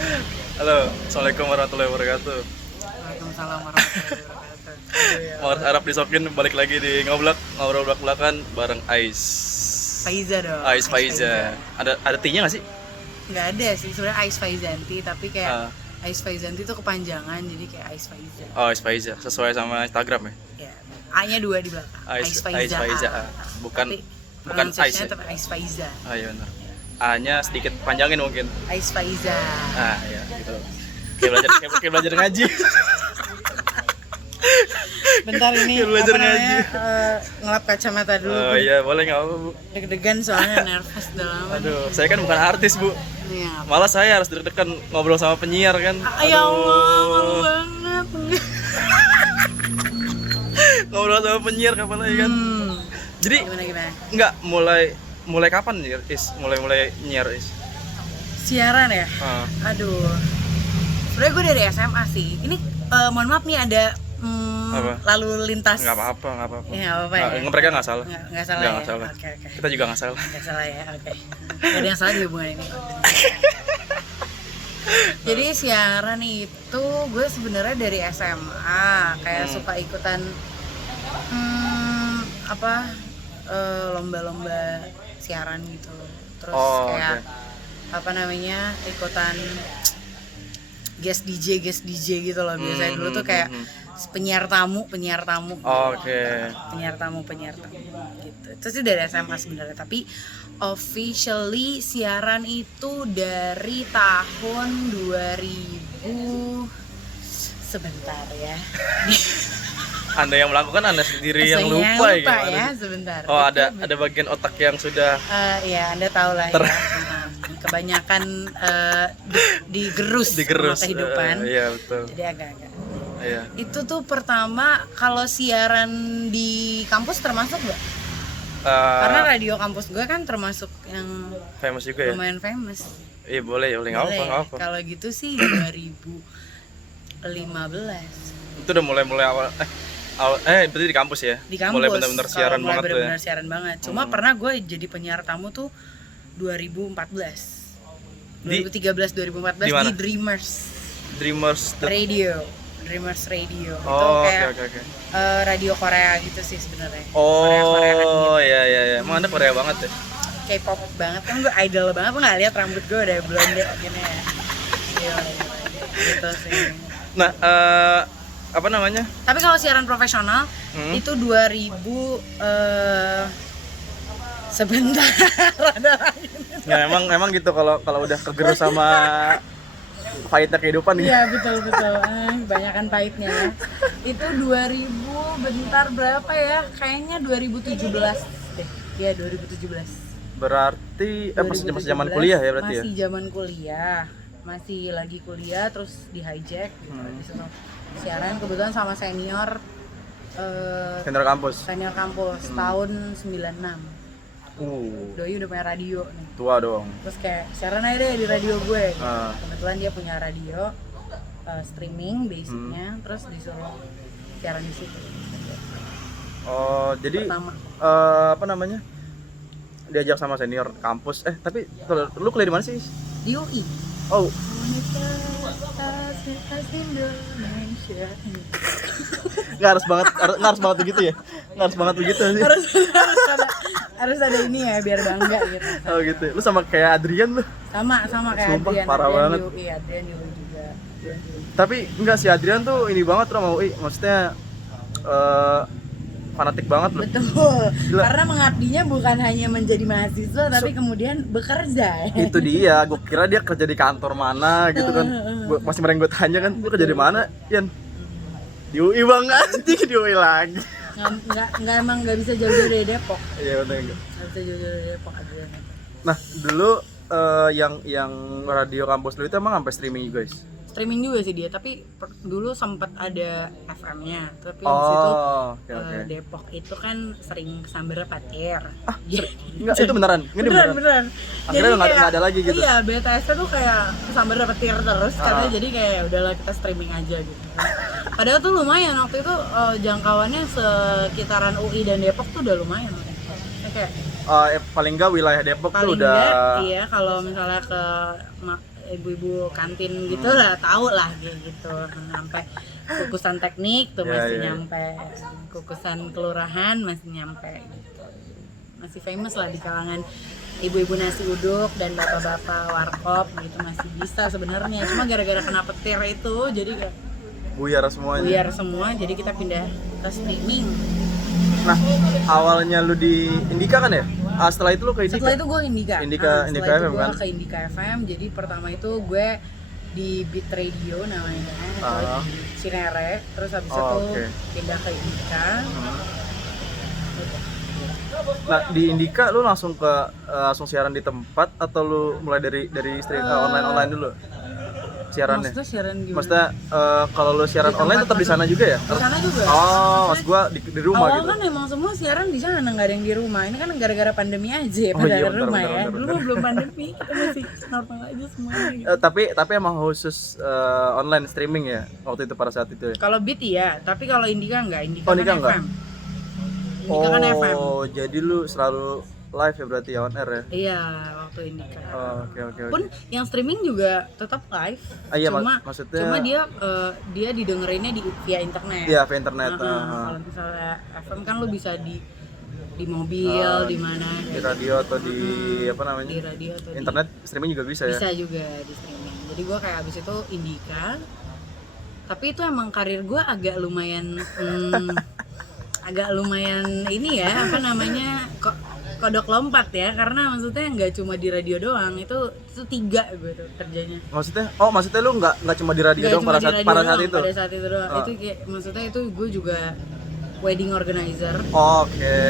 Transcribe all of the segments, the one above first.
Halo, assalamualaikum warahmatullahi wabarakatuh. Waalaikumsalam warahmatullahi wabarakatuh. Mau harap disokin balik lagi di ngobrol belak-belakan bareng Ais. Faiza dong. Ais Faiza. Ada T-nya nggak sih? Nggak ada sih sebenarnya Ais Faizanti, tapi kayak Ah. Ais Faizanti itu kepanjangan jadi kayak Ais Faiza. Oh, Ais Faiza, sesuai sama Instagram ya. Ya, A-nya 2 di belakang. Ais Faiza. Faiza. A. Bukan Tapi bukan Ais. pronunciation-nya Ya? tetap Ais Faiza. Oh iya benar. A-nya sedikit panjangin mungkin. Ais Faiza. Ah ya gitu. Kayak belajar ngaji. Bentar ini Kayak belajar apa namanya? ngaji. Ngelap kacamata dulu. Oh Bu. iya, boleh nggak apa, Bu? Deg-degan soalnya nervous udah lama. Aduh, saya kan bukan artis, Bu. Iya. Malah saya harus deg-degan ngobrol sama penyiar kan. Ya Allah, malu banget. Ngobrol sama penyiar kapan lagi kan. Jadi Gimana? enggak mulai kapan nih Is? Mulai nyiar Is? Siaran ya? Ah. Aduh. Sebenarnya gue dari SMA sih. Ini mohon maaf nih ada Apa? lalu lintas. Enggak apa-apa. Ya, nggak apa-apa ya. Mereka enggak salah. Nggak salah Nggak ya. salah. Oke. Kita juga enggak salah. Nggak salah ya. Oke. Nggak ada yang salah di hubungan ini. Jadi siaran itu gue sebenarnya dari SMA kayak suka ikutan apa lomba-lomba siaran gitu. Terus Oh, kayak oke. apa namanya ikutan guest DJ gitu loh. Biasanya dulu tuh kayak penyiar tamu Oke. penyiar tamu gitu. Itu sih dari SMA sebenarnya, tapi officially siaran itu dari tahun 2000 sebentar ya. Anda yang melakukan, Anda sendiri yang Saya lupa ya lupa gimana ya sih? sebentar. Oh, Itu ada bagian otak yang sudah ya Anda tahu lah ya. Nah, kebanyakan digerus digerus. sama kehidupan. Iya, betul. Jadi agak-agak. Iya. Itu tuh pertama kalau siaran di kampus termasuk gak? Karena radio kampus gue kan termasuk yang famous juga ya. lumayan famous. Iya, boleh nggak Boleh ya? apa. Kalau gitu sih 2015 Itu udah mulai awal berarti di kampus ya. di kampus. Mulai benar-benar Kalau siaran mulai banget tuh ya. benar-benar siaran banget. Cuma pernah gue jadi penyiar tamu tuh 2014. 2013 2014 di mana? di Dreamers Dreamers. Radio. Itu Oh, kayak oke. radio Korea gitu sih sebenarnya. Korea-Koreaan gitu. Oh, iya. Emang Anda Korea banget ya? K-pop banget kan, gue idol banget. Lo nggak lihat rambut gue udah blonde gini ya. Gila. Gitu sih. Nah, apa namanya? Tapi kalau siaran profesional itu 2000 sebentar ada lagi. Ya emang gitu kalau udah kegerus sama pahitnya kehidupan gitu. Iya betul. Kebanyakan pahitnya ya. Itu 2000 bentar berapa ya? Kayaknya 2017 deh. Iya 2017. Berarti masih 2017, zaman kuliah ya berarti ya? Masih zaman kuliah. Masih lagi kuliah terus di hijack gitu. Di situ siaran kebetulan sama senior Senior kampus. tahun 96. Doi udah punya radio nih. Tua dong. Terus kayak siaran aja deh di radio gue gitu. Ah. Kebetulan dia punya radio streaming basicnya, terus disuruh siaran di situ. Oh, jadi Pertama apa namanya? Diajak sama senior kampus. Tapi lu kuliah di mana sih? di UI. Oh, Indonesia. nggak harus banget begitu ya? Nggak harus banget begitu sih. harus ada ini ya biar bangga gitu. Oh gitu. Lu sama kayak Adrian lu. Sama kayak Sumpah, Adrian. parah Adrian banget. di UI, Adrian di UI juga. Tapi enggak, si Adrian tuh ini banget tuh sama UI. Maksudnya fanatik banget loh. Betul. Gila. Karena mengabdinya bukan hanya menjadi mahasiswa tapi kemudian bekerja. Itu dia, gue kira dia kerja di kantor mana gitu kan. Masih mereng gue tanya kan, gue kerja di mana? Yan, di UI bang, anjing di UI lagi. Nggak bisa jauh-jauh dari Depok. Iya bener. Nggak bisa jauh-jauh dari Depok Adrian. Nah dulu yang radio kampus lu itu emang sampai streaming juga guys? Streaming juga sih dia, tapi dulu sempat ada FM-nya. Tapi di situ oke. Depok itu kan sering sambar petir. Enggak, itu beneran? Ini Beneran. Akhirnya nggak ada lagi gitu? Iya, BTS tuh kayak sambar petir terus karena jadi kayak udahlah kita streaming aja gitu. Padahal tuh lumayan waktu itu jangkauannya sekitaran UI dan Depok tuh udah lumayan. Kayak paling nggak wilayah Depok tuh paling udah enggak, iya kalau misalnya ke ibu-ibu kantin gitu lah, tahu lah gitu. Sampai kukusan teknik tuh masih nyampe, kukusan kelurahan masih nyampe gitu. Masih famous lah di kalangan ibu-ibu nasi uduk dan bapak-bapak warkop gitu, masih bisa sebenarnya. Cuma gara-gara kena petir itu jadi kayak buyar semuanya. buyar semua, jadi kita pindah ke streaming. Nah, awalnya lu di Indika kan ya? Setelah itu lu ke Indika? Setelah itu gue Indika. Indika Setelah itu FM gue kan? ke Indika FM. Jadi pertama itu gue di Beat Radio namanya, di Cinere. Terus habis itu pindah ke Indika. Nah, di Indika lu langsung siaran di tempat atau lu mulai dari stream online dulu? Siarannya? Maksudnya siaran gimana? Maksudnya kalau lu siaran Di online tempat tetap di sana juga ya? Di sana juga. Oh, maksud gua di rumah awal gitu. kan emang semua siaran di sana, nggak ada yang di rumah. Ini kan gara-gara pandemi aja Oh, pada iya, rumah bentar, ya. bentar. Dulu belum pandemi, kita masih normal aja semuanya gitu. Tapi emang khusus online streaming ya waktu itu pada saat itu ya? Kalau Beat iya, tapi kalau Indika enggak. Indika Oh, Indika kan enggak? FM. Indika kan FM. Oh, jadi lu selalu live ya berarti ya, on air ya? Iya, waktu Indika. Oh, oke. Pun yang streaming juga tetap live. Iya, cuma maksudnya dia didengerinnya via internet. iya, via internet. Kalau misalnya FM kan lu bisa di mobil, di mana Di radio atau di apa namanya? di radio atau internet streaming juga bisa ya? bisa juga di streaming. Jadi gue kayak abis itu Indika, tapi itu emang karir gue agak lumayan ini ya, apa namanya, kodok lompat ya, karena maksudnya nggak cuma di radio doang, itu 3 gue tuh kerjanya. Maksudnya lu nggak cuma di radio doang pada saat itu? Pada saat itu doang. Itu kayak, maksudnya itu gue juga wedding organizer. Oke.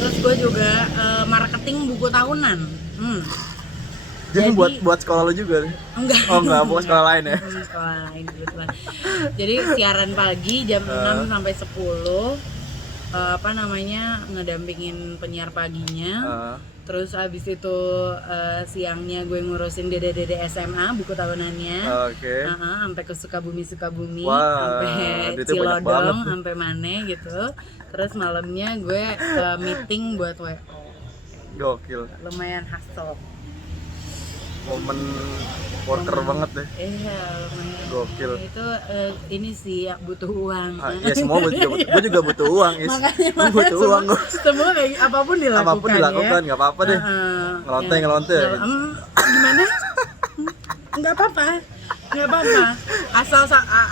Terus gue juga marketing buku tahunan. Jadi buat sekolah lu juga nih? Enggak. Oh enggak, buat sekolah lain ya? Sekolah lain kebetulan. Jadi siaran pagi jam 6 sampai 10, apa namanya, ngedampingin penyiar paginya. Terus abis itu siangnya gue ngurusin dede-dede SMA buku tahunannya. Oke. Sampai ke Sukabumi, Wah, sampai itu banyak banget. Cilodong, sampai Mane gitu. Terus malamnya gue meeting buat WO. Gokil. Lumayan hustle. Momen worker banget deh. Iya, lumayan. Gokil. Itu ini sih butuh uang. Ya semua gue juga butuh uang, Is. Gue butuh uang. Semua kayak apapun dilakukan. Nggak apa-apa deh. Ngelonte. Gimana? Nggak apa-apa.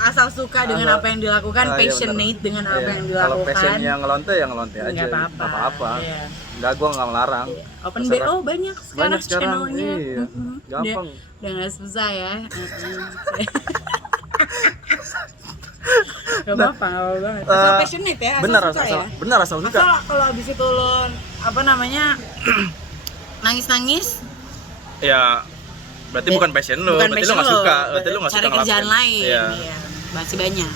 Asal suka dengan apa yang dilakukan, passionate dengan apa yang dilakukan. Kalau passionnya ngelonte ya ngelonte aja. Nggak apa-apa. Iya. Enggak, gue nggak melarang. Open BO banyak sekarang channelnya. Iya. Gampang. Udah nggak susah ya. Gak apa-apa, gak apa banget. Asal passionate ya, asal suka. Asal kalau abis itu lo, apa namanya, nangis-nangis, ya berarti bukan passion lo, berarti lo nggak suka, berarti lo nggak suka cari kerjaan ngelakuin. lain. Iya. Masih banyak.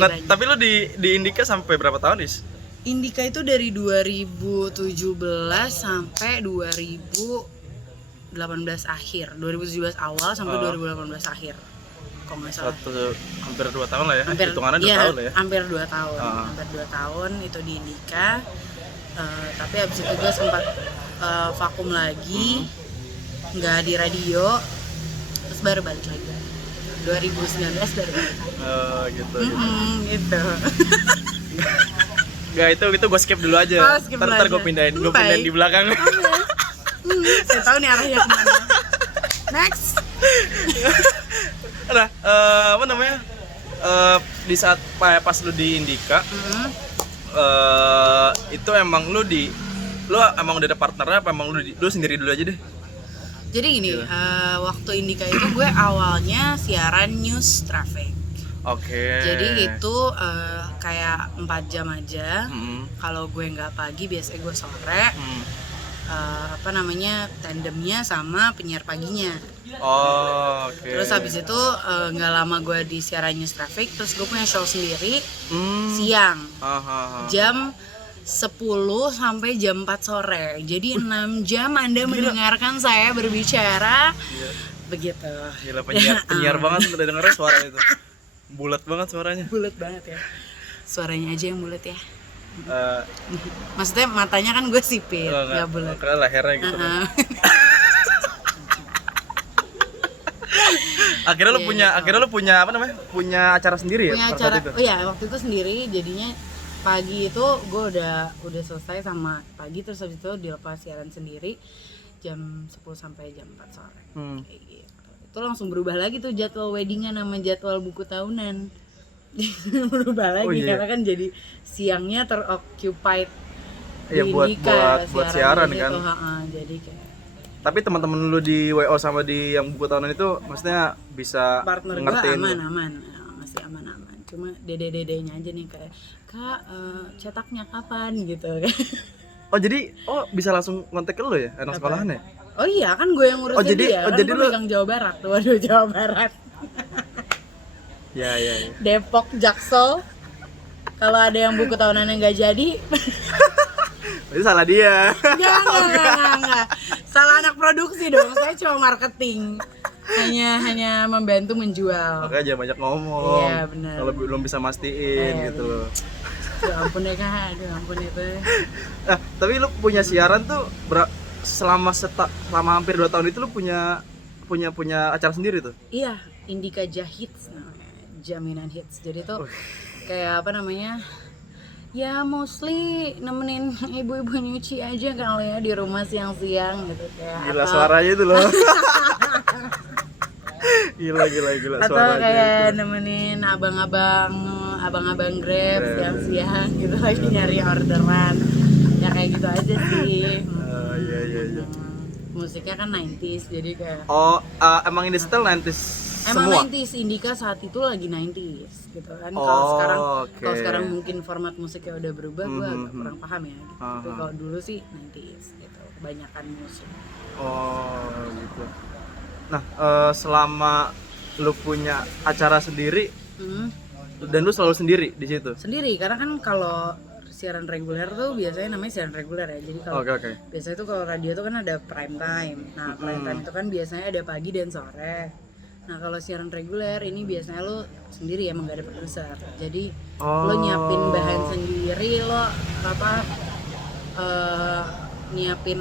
Nah, tapi lo di Indika sampai berapa tahun, Is? Indika itu dari 2017 sampai 2018 akhir, 2017 awal sampai 2018 akhir, kalau nggak salah. Hampir 2 tahun lah ya, hitungannya 2 tahun lah ya. Hampir 2 tahun, hampir 2 tahun itu di Indika. Tapi abis itu gue sempat vakum lagi, nggak di radio, terus baru balik lagi. 2019 baru balik lagi. Gitu. Gitu. Gak, itu gue skip dulu aja. Ntar gue pindahin di belakang. Saya tahu nih arahnya kemana. Next. Nah, apa namanya? Di saat pas lu di Indika, itu emang lu emang udah ada partnernya apa emang lu sendiri dulu aja deh? Jadi gini, waktu Indika itu gue awalnya siaran news traffic. Oke. Jadi itu kayak 4 jam aja. Kalau gue nggak pagi, biasanya gue sore. Apa namanya, tandemnya sama penyiar paginya. Oke. Terus habis itu nggak lama gue di siaran news traffic, terus gue punya show sendiri siang. Jam 10 sampai jam 4 sore. Jadi 6 jam Anda mendengarkan saya berbicara. Begitu. Gila, penyiar banget udah dengerin suara itu. Bulat banget suaranya. Bulat banget ya. Suaranya aja yang bulat ya. Maksudnya matanya kan gue sipit, nggak bulat. Karena lehernya gitu. Akhirnya lu Iya, punya gitu. akhirnya lu punya apa namanya? Punya acara sendiri ya Punya pada acara, saat itu? oh iya waktu itu sendiri, jadinya pagi itu gue udah selesai sama pagi, terus habis itu dilepas siaran sendiri jam 10 sampai jam 4 sore. Kayak gitu. Itu langsung berubah lagi tuh jadwal weddingan sama jadwal buku tahunan. Berubah lagi Oh, iya. karena kan jadi siangnya teroccupied Iya, di buat Indika, siaran gitu. kan. Jadi kayak Tapi teman-teman lu di WO sama di yang buku tahunan itu maksudnya bisa partner gue ngertiin lu? aman, masih aman-aman. Cuma dede-dedenya aja nih kayak, Kak, cetaknya kapan gitu. Oh jadi bisa langsung kontak ke lu ya anak sekolahan ya? Oh iya kan gue yang ngurusin dia, kan jadi gue lu pegang Jawa Barat. Waduh, Jawa Barat, ya. Depok, Jaksel. Kalau ada yang buku tahunan yang nggak jadi, Itu salah dia. enggak. Salah anak produksi dong. Saya cuma marketing, hanya membantu menjual. Makanya jangan banyak ngomong. Iya, benar. Kalau belum bisa mastiin gitu loh. Aduh ampun deh Kak, aduh ampun itu. Nah, tapi lu punya siaran tuh selama hampir 2 tahun itu lu punya acara sendiri tuh? Iya, Indika Jahits namanya, jaminan hits. Jadi tuh kayak apa namanya? Ya mostly nemenin ibu-ibu nyuci aja kali ya di rumah siang-siang gitu kayak. Gila suaranya itu loh. Gila Atau suaranya kayak itu. nemenin abang-abang Grab siang-siang gitu lagi nyari orderan. Ya kayak gitu aja sih. Iya. Musiknya kan 90s jadi kayak Emang ini setel 90s emang semua? 90s Indika saat itu lagi 90s gitu kan. Oh, Kalau oke. sekarang mungkin format musiknya udah berubah, gue agak kurang paham ya gitu. Tapi Aha. kalau dulu sih 90s gitu, kebanyakan musik. Oh gitu. Nah, selama lu punya acara sendiri dan lu selalu sendiri di situ? Sendiri karena kan kalau siaran reguler tuh biasanya namanya siaran reguler ya. Jadi kalau Oke. biasanya tuh kalau radio tuh kan ada prime time. Nah, prime time itu kan biasanya ada pagi dan sore. Nah, kalau siaran reguler ini biasanya lo sendiri, emang gak ada produser. Jadi lo nyiapin bahan sendiri, lo nyiapin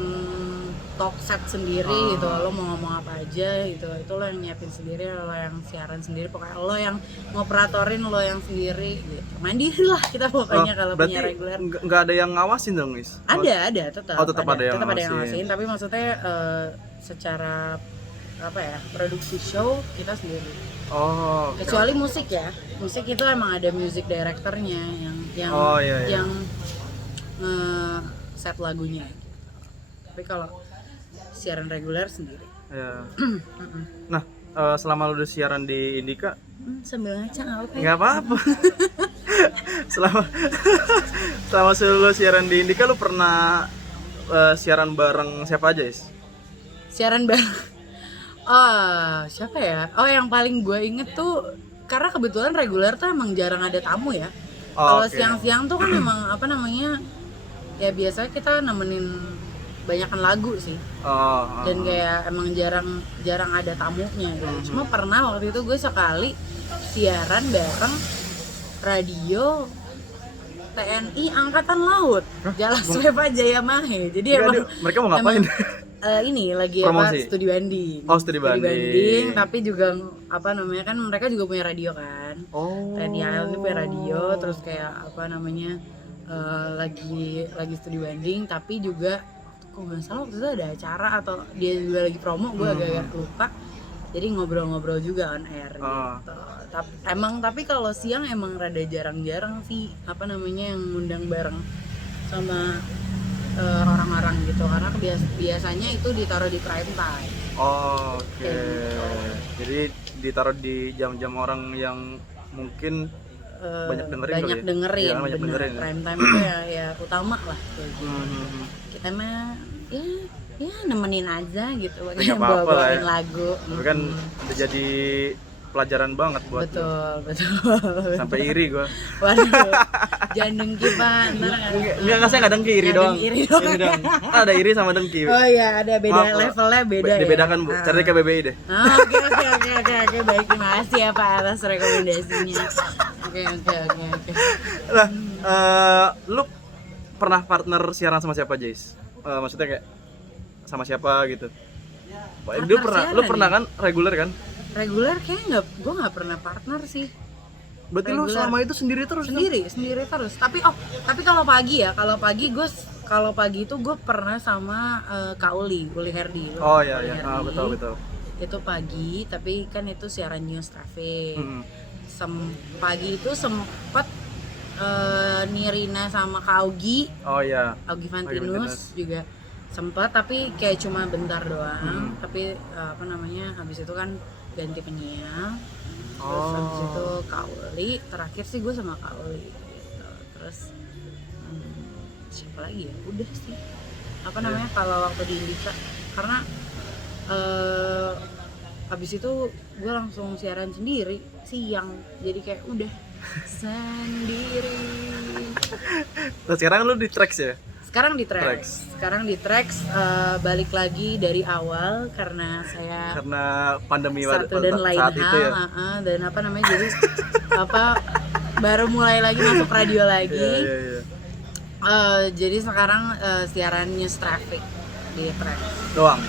talk set sendiri gitu. Lo mau ngomong apa aja gitu. Itu lo yang nyiapin sendiri, lo yang siaran sendiri, pokoknya lo yang ngoperatorin, lo yang sendiri gitu. Mandiri lah kita pokoknya kalau punya reguler. Nggak ada yang ngawasin dong, Is? Ada tetap. Tetap ada yang ngawasin, tapi maksudnya secara apa ya, produksi show kita sendiri. Oke. Kecuali musik ya, musik itu emang ada music directornya yang yang set lagunya. Tapi kalau siaran reguler sendiri. Ya. Nah, selama lu udah siaran di Indika, Sambil ngaca nggak apa-apa. selama lu siaran di Indika, lu pernah siaran bareng siapa aja, Is? Siaran bareng. Siapa ya? Yang paling gue inget tuh, karena kebetulan reguler tuh emang jarang ada tamu ya. Kalau siang-siang tuh kan emang apa namanya, ya biasanya kita nemenin banyakan lagu sih. Dan kayak emang jarang ada tamunya gitu. Cuma pernah waktu itu gue sekali siaran bareng radio TNI Angkatan Laut, Jalan Svepa Jayamahe. Jadi emang mereka mau ngapain? Ini lagi promosi? studi banding. Studi banding. Tapi juga apa namanya, kan mereka juga punya radio kan. TNI AL ini punya radio, terus kayak apa namanya, lagi studi banding, tapi juga kok nggak salah waktu itu ada acara atau dia juga lagi promo, gue agak lupa. Jadi ngobrol-ngobrol juga on air gitu. Tapi kalau siang emang rada jarang-jarang sih apa namanya yang ngundang bareng sama orang-orang gitu, karena biasanya itu ditaruh di prime time. Oke. Jadi ditaruh di jam-jam orang yang mungkin banyak dengerin kali ya? Dengerin, Iya, banyak dengerin ya. Prime time itu ya utama lah kayak gitu. Kita mah ya nemenin aja gitu, Nggak apa-apa bawain lah ya. lagu. Tapi kan udah jadi pelajaran banget buat lu. Betul. Sampai iri gua. Waduh, jangan dengki Pak. Enggak, saya nggak dengki, iri doang. Iri doang. Iri doang. Ada iri sama dengki. Oh iya, ada beda Maaf, levelnya beda ya. Dibedakan, Bu. Cari ke BBI deh. Oke. Baik, terima kasih ya Pak atas rekomendasinya. Oke. Lah, lu pernah partner siaran sama siapa, Jais? Maksudnya kayak sama siapa gitu? Lu pernah kan reguler kan? Reguler kayaknya gue nggak pernah partner sih. Berarti lu Reguler. selama itu sendiri terus? Sendiri terus. Tapi kalau pagi ya, kalau pagi itu gue pernah sama Kak Uli Herdi. Oh iya Uli iya, Herdi. betul. Itu pagi, tapi kan itu siaran news traffic. Pagi itu sempet Nirina sama Kak Augie. Oh iya. Augie Fantinus juga sempet, tapi kayak cuma bentar doang. Tapi habis itu kan ganti penyiar. Terus habis itu Kak Uli, terakhir sih gue sama Kak Uli gitu. Terus siapa lagi ya? Udah sih. Kalau waktu di Indika, karena habis itu gue langsung siaran sendiri siang, jadi kayak udah sendiri. Nah, sekarang lu di Trax ya? Sekarang di Trax, balik lagi dari awal karena pandemi satu dan lain saat hal itu ya? Dan jadi baru mulai lagi masuk radio lagi. Iya. Jadi sekarang siaran news traffic di Trax Doang.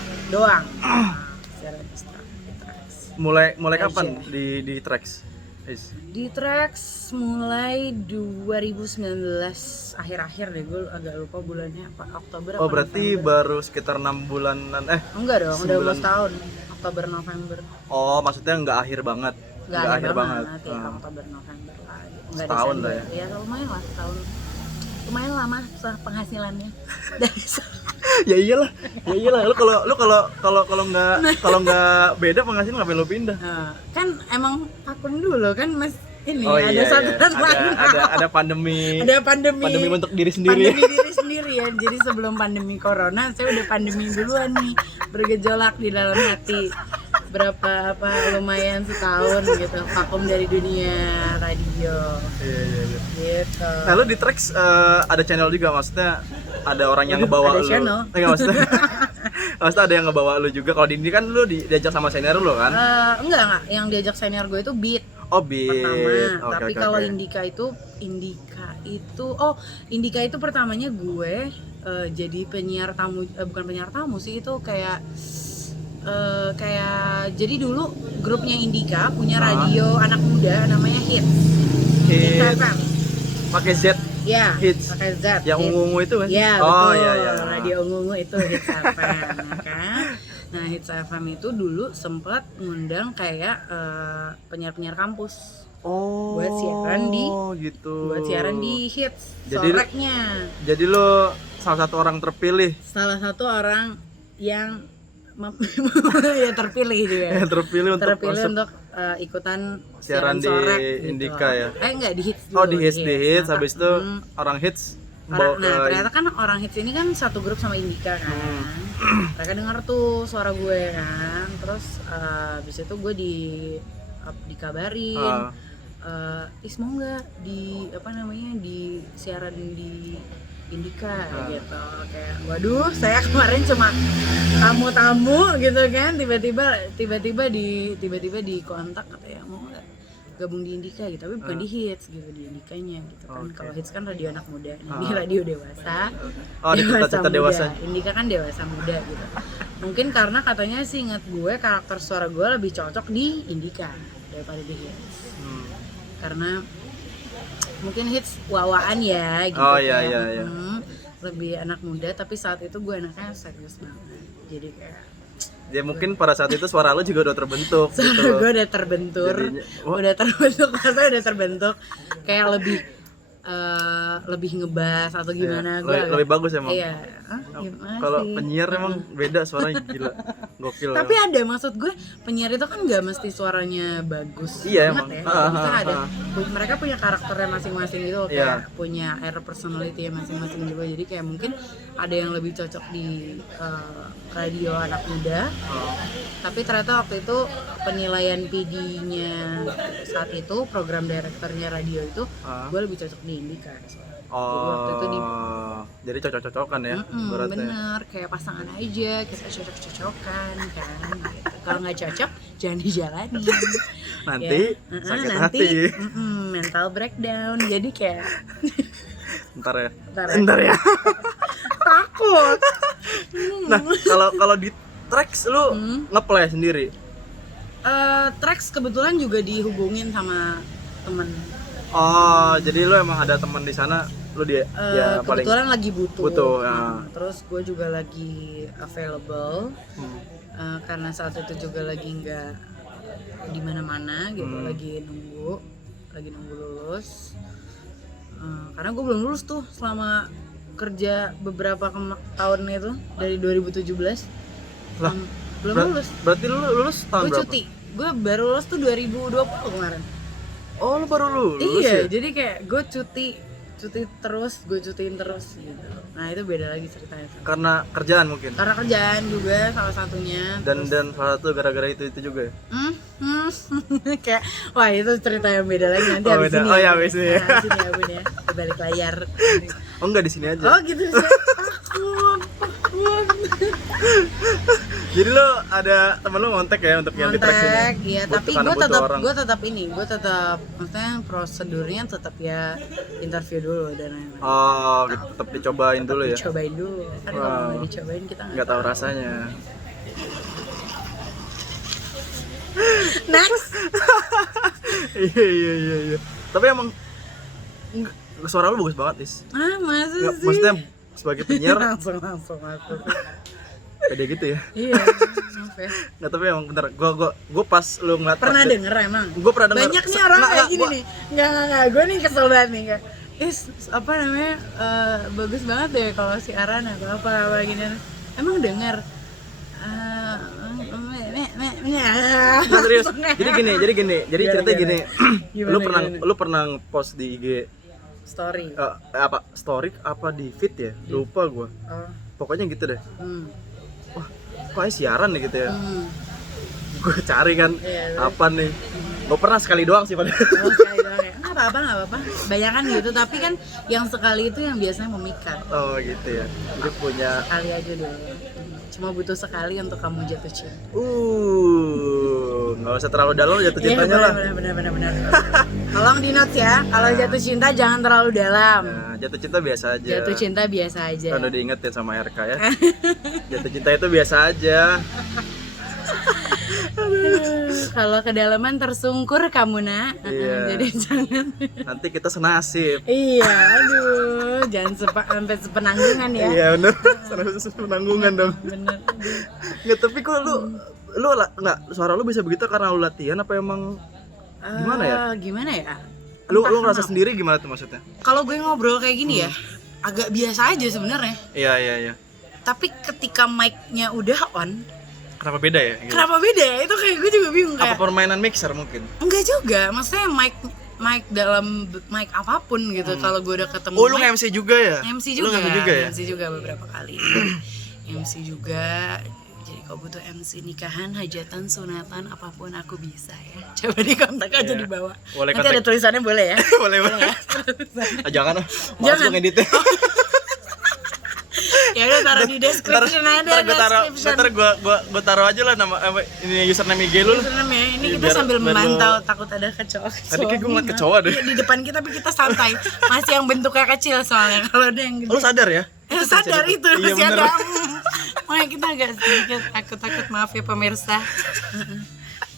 Siaran news traffic di Trax. Mulai kapan di Trax? Di Trax mulai 2019 akhir-akhir deh, gue agak lupa bulannya apa, Oktober apa berarti November. baru sekitar 6 bulanan Enggak dong, udah 12 tahun. Oktober November. Oh, maksudnya nggak akhir banget. Nggak akhir banget. Ya, Oktober November lah. Nggak setahun Desember. lah ya. Ya lumayan lah setahun. Lumayan lama penghasilannya. Ya iyalah. Lu kalau nggak beda penghasilan ngapain lu pindah? Kan emang vakum dulu kan Mas ini iya. lain. Ada pandemi. Ada pandemi. Pandemi untuk diri sendiri. Pandemi diri sendiri ya. Jadi sebelum pandemi corona saya udah pandemi duluan nih, bergejolak di dalam hati. Lumayan setahun gitu vakum dari dunia radio. Iya. Gitu. Nah, lu di Trax ada channel juga, maksudnya ada orang yang ngebawa ada lu. channel? Maksudnya ada yang ngebawa lu juga. Kalau di ini kan lu diajak sama senior lu kan? Enggak, yang diajak senior gue itu Beat. Oh, Beat. Pertama. Tapi kalau Indika itu pertamanya gue jadi penyiar tamu, bukan penyiar tamu sih, itu kayak jadi dulu grupnya Indika punya radio anak muda namanya Hits FM. Pakai Z. Ya, Hits. pakai Z. Yang ungu-ungu itu kan? Ya, oh, betul. Iya. Radio ungu itu Hits FM, ya kan? Nah, Hits FM itu dulu sempat ngundang kayak penyiar-penyiar kampus. Oh. Buat siaran di Hits. Soreknya. Jadi lo salah satu orang terpilih. Salah satu orang yang ya terpilih juga. terpilih untuk ikutan siaran di sorek, Indika gitu. ya. Enggak, di Hits dulu. Oh, di Hits. Habis itu orang Hits. Ternyata kan orang Hits ini kan satu grup sama Indika kan. Mereka dengar tuh suara gue kan. Terus habis itu gue dikabarin. Mau nggak di siaran di Indika gitu. Kayak waduh, saya kemarin cuma tamu-tamu gitu kan, tiba-tiba di kontak katanya mau nggak gabung di Indika gitu, tapi bukan di Hits gitu, di Indikanya gitu kan. Kalau Hits kan radio anak muda, ini radio dewasa. Dewasa. Indika kan dewasa muda gitu. Mungkin karena katanya sih ingat gue karakter suara gue lebih cocok di Indika daripada di Hits. Karena mungkin Hits wawaan ya gitu. Iya. Lebih anak muda, tapi saat itu gue anaknya serius banget. Jadi kayak ya mungkin pada saat itu suara lo juga udah terbentuk. Suara gue udah terbentur. Udah terbentuk kayak lebih ngebas atau gimana. Gue lebih bagus emang. Iya. Kalau penyiar emang beda suaranya, gila. Gokil. Tapi ada, maksud gue penyiar itu kan nggak mesti suaranya bagus. Iya banget emang. Ya. Mereka punya karakternya masing-masing gitu, kayak punya air personality masing-masing juga. Jadi kayak mungkin ada yang lebih cocok di radio anak muda. Tapi ternyata waktu itu penilaian PD-nya saat itu, program direkturnya radio itu, gue lebih cocok di Indika. Jadi waktu itu jadi cocok-cocokan ya beratnya. Bener, kayak pasangan aja, kita cocok-cocokan kan gitu. Kalau nggak cocok, jangan dijalani. Nanti sakit hati. Mental breakdown, jadi kayak Ntar ya. Takut. Nah, kalau di Trax lu ngeplay sendiri? Trax kebetulan juga dihubungin sama temen. Oh, jadi lu emang ada teman di sana, lu dia ya paling Kebetulan lagi butuh. ya. Terus gue juga lagi available. Karena saat itu juga lagi nggak di mana-mana gitu, lagi nunggu lulus. Karena gue belum lulus tuh selama kerja beberapa tahun itu dari 2017. Lah, belum lulus. Berarti lu lulus tahun Gue berapa? cuti. Gue baru lulus tuh 2020 kemarin. Oh, lu baru lulus Iya, ya? jadi kayak gue cuti terus, gue cutiin terus gitu. Nah itu beda lagi ceritanya. Karena kerjaan mungkin. Karena kerjaan juga salah satunya. Dan salah satu gara-gara itu juga ya. Kayak wah itu cerita yang beda lagi nanti Oh, habis beda. ini. Oh ya, habis ini ya. Nah, habis ini ya Bun ya. Di balik layar. Oh enggak, di sini aja. Oh gitu sih. Takut. Jadi lu ada temen lu ngontek ya untuk ganti track sini? Kontak, iya, Buat- tapi karena gue butuh tetap orang. maksudnya prosedurnya tetap ya interview dulu dan lain-lain. Oh, gitu. Tetap dicobain dulu ya. Dicobain dulu, kan kalau Wow. nggak dicobain kita Nggak tahu rasanya. Next. Iya. Tapi emang enggak, suara lu bagus banget, Is. Masa Nggak, sih? maksudnya sebagai penyiar langsung aku. beda gitu ya. Iya, maaf ya. Nggak, tapi emang bener. Gua pas lu ngeliat Pernah pas- denger emang? Gua pernah denger. Banyak nih orang Nggak, kayak gini gua- nih. Enggak. Gue nih kesel banget nih kayak apa namanya? Bagus banget deh kalau siaran atau apa gini. Emang denger? Nggak, serius. Jadi gini. Jadi Gimana, ceritanya gini. Gimana? Lu pernah post di IG Story. apa story apa di feed ya? Lupa gua. Oh. Pokoknya gitu deh. Hmm. Wah, kok siaran nih gitu ya. Hmm. Gue cari kan Iya, apa nih. Gue pernah sekali doang sih pada. Oh, sekali doang ya. Nggak apa-apa. Banyak kan gitu, tapi kan yang sekali itu yang biasanya memikat. Oh gitu ya. Jadi punya Sekali aja dulu. Cuma butuh sekali untuk kamu jatuh cinta. nggak usah terlalu dalam jatuh cintanya lah. Benar. Tolong di notes ya. Kalau jatuh cinta jangan terlalu dalam. Nah, jatuh cinta biasa aja. Jatuh cinta biasa aja. Kan udah diingetin sama RK ya. Jatuh cinta itu biasa aja. Kalau kedalaman tersungkur kamu nak. Iya. Jadi jangan. Nanti kita senasib. Iya, aduh, jangan sampai sepenanggungan ya. Iya bener. Senasib penanggungan dong. Bener. Nggak, tapi kok nggak, suara lu bisa begitu karena lu latihan apa emang gimana ya? Gimana ya? Lu ngerasa sendiri gimana tuh maksudnya? Kalau gue ngobrol kayak gini ya, agak biasa aja sebenarnya. Iya. Tapi ketika mic-nya udah on, Kenapa beda ya? Gitu. kenapa beda? Itu kayak gue juga bingung Apa kayak. permainan mixer mungkin? Enggak juga, maksudnya mic dalam mic apapun gitu. Kalau gue udah ketemu Oh, lu mic, MC juga ya? MC Lu juga, MC juga ya? MC juga beberapa kali. MC juga. Jadi kalau butuh MC nikahan, hajatan, sunatan, apapun aku bisa ya. Coba di kontak aja Iya. di bawah. Boleh Nanti kontak. ada tulisannya boleh ya. boleh. Jangan lah. Malas Jangan. gue ngeditnya. Ya udah taruh di description aja. Ntar gue taruh aja lah nama ini username IG lu lah. Username ya. Ini Iya, kita biar- sambil biar memantau lo- takut ada kecoa. Tadi kayak gue ngeliat kecoa deh. Iya, di depan kita tapi kita santai. Masih yang bentuknya kecil soalnya. Kalau ada yang gede. Lu sadar ya? Ya, sadar itu Iya, masih bener. ada. Makanya kita agak sedikit takut maaf ya pemirsa.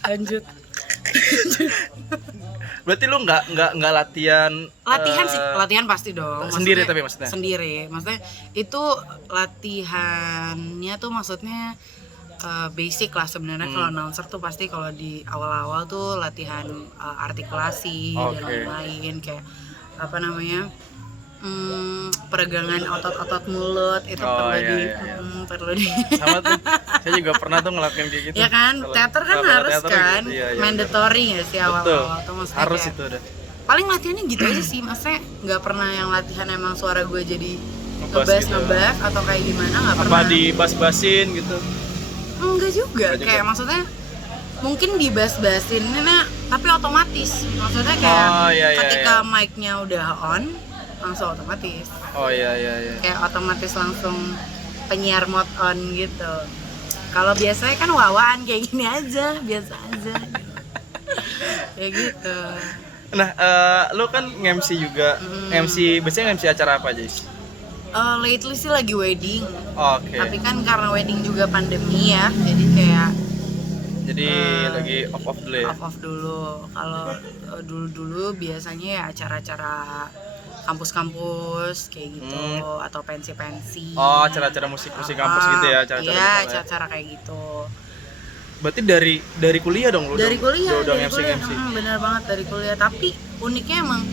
Lanjut. Berarti lu nggak latihan Latihan sih, latihan pasti dong. sendiri Maksudnya- tapi maksudnya? Sendiri. Maksudnya itu latihannya tuh maksudnya basic lah sebenarnya. Kalau announcer tuh pasti kalau di awal-awal tuh latihan artikulasi dan Oke. lain-lain kayak apa namanya? Peregangan otot-otot mulut itu Oh, perlu iya. perlu di sama tuh. Saya juga pernah tuh ngelakuin kayak gitu. ya kan, Kalau- teater kan kalau harus teater kan, gitu, iya, mandatory nggak sih betul. awal-awal tuh maksudnya Harus kayak, itu udah. paling latihannya gitu aja sih, maksudnya nggak pernah yang latihan emang suara gue jadi Ngebas ngebas gitu. atau kayak gimana, nggak Apa pernah. dibas-basin gitu? Enggak juga, Nggak juga. kayak maksudnya mungkin dibas-basin tapi otomatis, maksudnya kayak Oh, iya, iya, ketika iya. mic-nya udah on langsung otomatis, Oh iya. kayak otomatis langsung penyiar mode on gitu. Kalau biasanya kan wawaan kayak gini aja, biasa aja kayak gitu. Nah, lu kan MC juga. MC biasanya MC acara apa aja? Lately sih lagi wedding, Oke. tapi kan karena wedding juga pandemi ya, jadi kayak Jadi Jadi lagi off dulu ya. Off dulu. Kalau dulu biasanya ya acara-acara kampus-kampus kayak gitu atau pensi-pensi. Oh, acara-acara musik kampus gitu ya, acara-acara iya, gitu ya. acara-acara kayak gitu. Berarti dari kuliah dong lu? Dari kuliah, udah dari kuliah. Bener banget dari kuliah. Tapi uniknya emang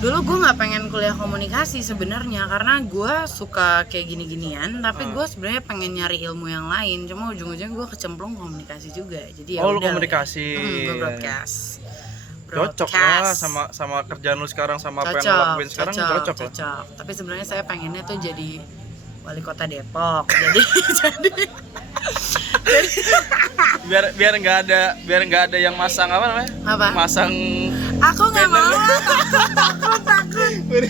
dulu gue nggak pengen kuliah komunikasi sebenarnya karena gue suka kayak gini-ginian. Tapi gue sebenarnya pengen nyari ilmu yang lain. Cuma ujung-ujungnya gue kecemplung komunikasi juga. Jadi ya lu udah. komunikasi. Gue broadcast. Cocok lah sama kerjaan lu sekarang sama apa yang lu lakuin sekarang cocok lah. Tapi sebenarnya saya pengennya tuh jadi wali kota Depok. jadi biar nggak ada yang masang apa namanya? Apa? Masang aku nggak mau. takut. Biar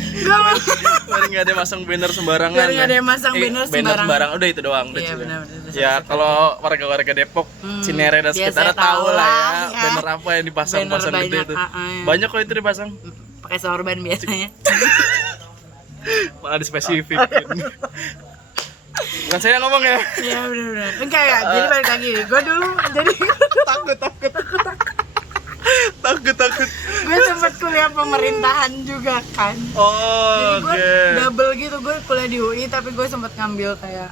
nggak ada masang banner sembarangan. Biar nggak ada yang masang banner sembarangan. Udah itu doang. Iya, benar. Ya kalau warga-warga Depok, Cinere dan sekitarnya tahu lah ya banner apa yang dipasang gede itu. Banyak kok itu dipasang. Pakai sorban biasanya. Malah dispesifikin. Bukan saya yang ngomong ya. Iya benar. Enggak ya. Jadi balik lagi. Gue dulu jadi takut. Gue sempat kuliah pemerintahan juga kan. Oh, jadi gue double gitu. Gue kuliah di UI tapi gue sempat ngambil kayak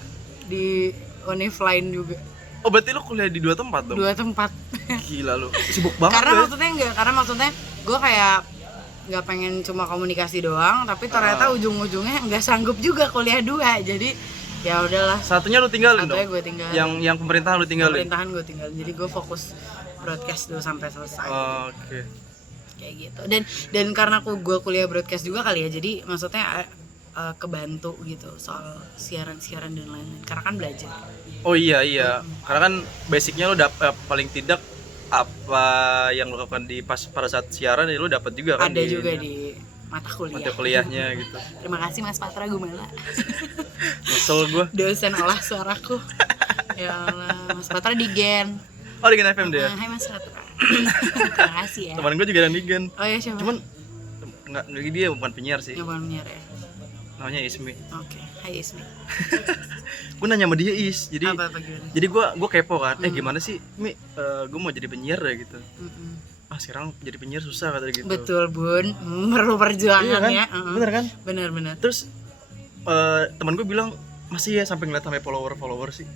di Univ lain juga. Oh, berarti lu kuliah di 2 tempat dong? 2 tempat. Gila lu. Sibuk banget. Karena maksudnya gue kayak nggak pengen cuma komunikasi doang, tapi ternyata ujung-ujungnya nggak sanggup juga kuliah 2. Jadi ya udahlah. Satunya lu tinggalin dong. Satunya gue tinggalin. Yang pemerintahan lu tinggalin. Pemerintahan gue tinggalin. Jadi gue fokus broadcast dulu sampai selesai. Oke. Kayak gitu. Dan karena gue kuliah broadcast juga kali ya. Jadi maksudnya kebantu gitu soal siaran-siaran dan lain-lain. Karena kan belajar. Oh iya. Karena kan basicnya lu paling tidak apa yang lu lakukan pada saat siaran ya lu dapat juga kan. Ada juga di mata kuliahnya gitu. Terima kasih Mas Patra Gumala. Nyesel gue. Dosen olah suaraku. Ya Allah, Mas Patra di Gen. Oh, di Gen FM dia. Hai Mas Patra. Terima kasih ya. Teman gue juga ada di Gen. Oh iya, siapa? Cuman dia bukan penyiar sih. Bukan penyiar ya. Namanya Ismi. Oke. Hai Ismi. Gue nanya sama dia Jadi apa gimana? Jadi gue kepo kan. Gimana sih Mi? Gue mau jadi penyiar ya gitu. Sekarang jadi penyiar susah kata gitu. Betul Bun, perlu perjuangan iya kan? ya. Bener kan? Bener. Terus teman gue bilang masih ya sampai ngeliat sampai follower sih.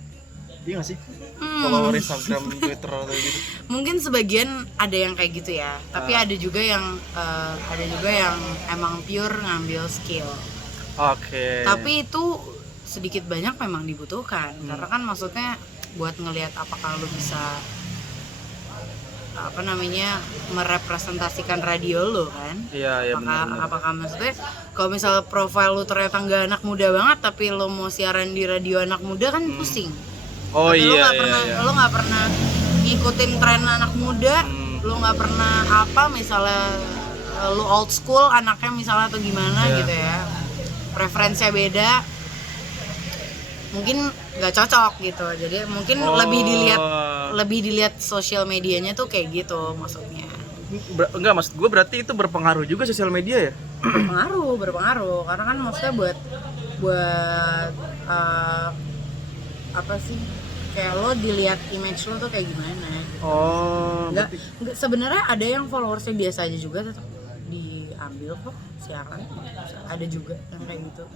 Iya nggak sih? Follower Instagram, Twitter atau gitu. Mungkin sebagian ada yang kayak gitu ya. Tapi ada juga yang emang pure ngambil skill. Oke. Tapi itu sedikit banyak memang dibutuhkan. Karena kan maksudnya buat ngelihat apakah lu bisa merepresentasikan radio lo kan. Iya benar. Apakah maksudnya kalau misal profil lu ternyata nggak anak muda banget tapi lo mau siaran di radio anak muda kan pusing. Oh tapi iya. Lo nggak pernah ngikutin tren anak muda, lo nggak pernah misalnya lo old school anaknya misalnya atau gimana gitu ya, preferensinya beda, mungkin nggak cocok gitu. Jadi mungkin lebih dilihat sosial medianya tuh kayak gitu maksudnya. Enggak, maksud gue berarti itu berpengaruh juga sosial media ya? Berpengaruh karena kan maksudnya buat apa sih, kayak lo dilihat image lo tuh kayak gimana gitu. Nggak sebenarnya ada yang followersnya biasa aja juga tetap diambil kok siaran, ada juga yang kayak gitu.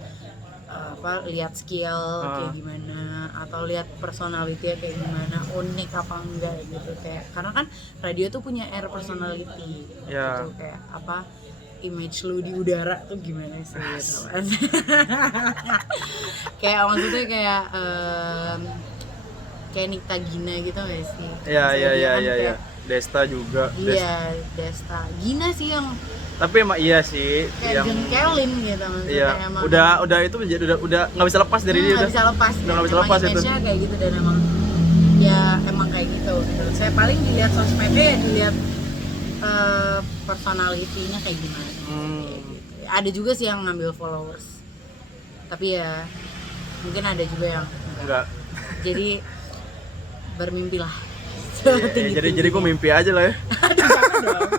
Lihat skill kayak gimana atau lihat personality kayak gimana, unik apa enggak gitu. Kayak karena kan radio tuh punya air personality gitu, kayak image lu di udara tuh gimana sih gitu kan. Kayak maksudnya kayak Nikta Gina gitu gak sih? Iya. Desta juga. Iya, Desta. Gina sih yang tapi emang iya sih kayak yang jengkelin gitu maksudnya. Iya. Emang Udah itu udah nggak bisa lepas dari dia. Nggak bisa lepas itu. Image-nya kayak gitu dan emang kayak gitu. Saya paling dilihat sosmednya ya dilihat personality-nya kayak gimana. Kayak gitu. Ada juga sih yang ngambil followers. Tapi ya mungkin ada juga yang enggak. Jadi bermimpilah. Jadi gue mimpi aja lah ya. Jangan dong.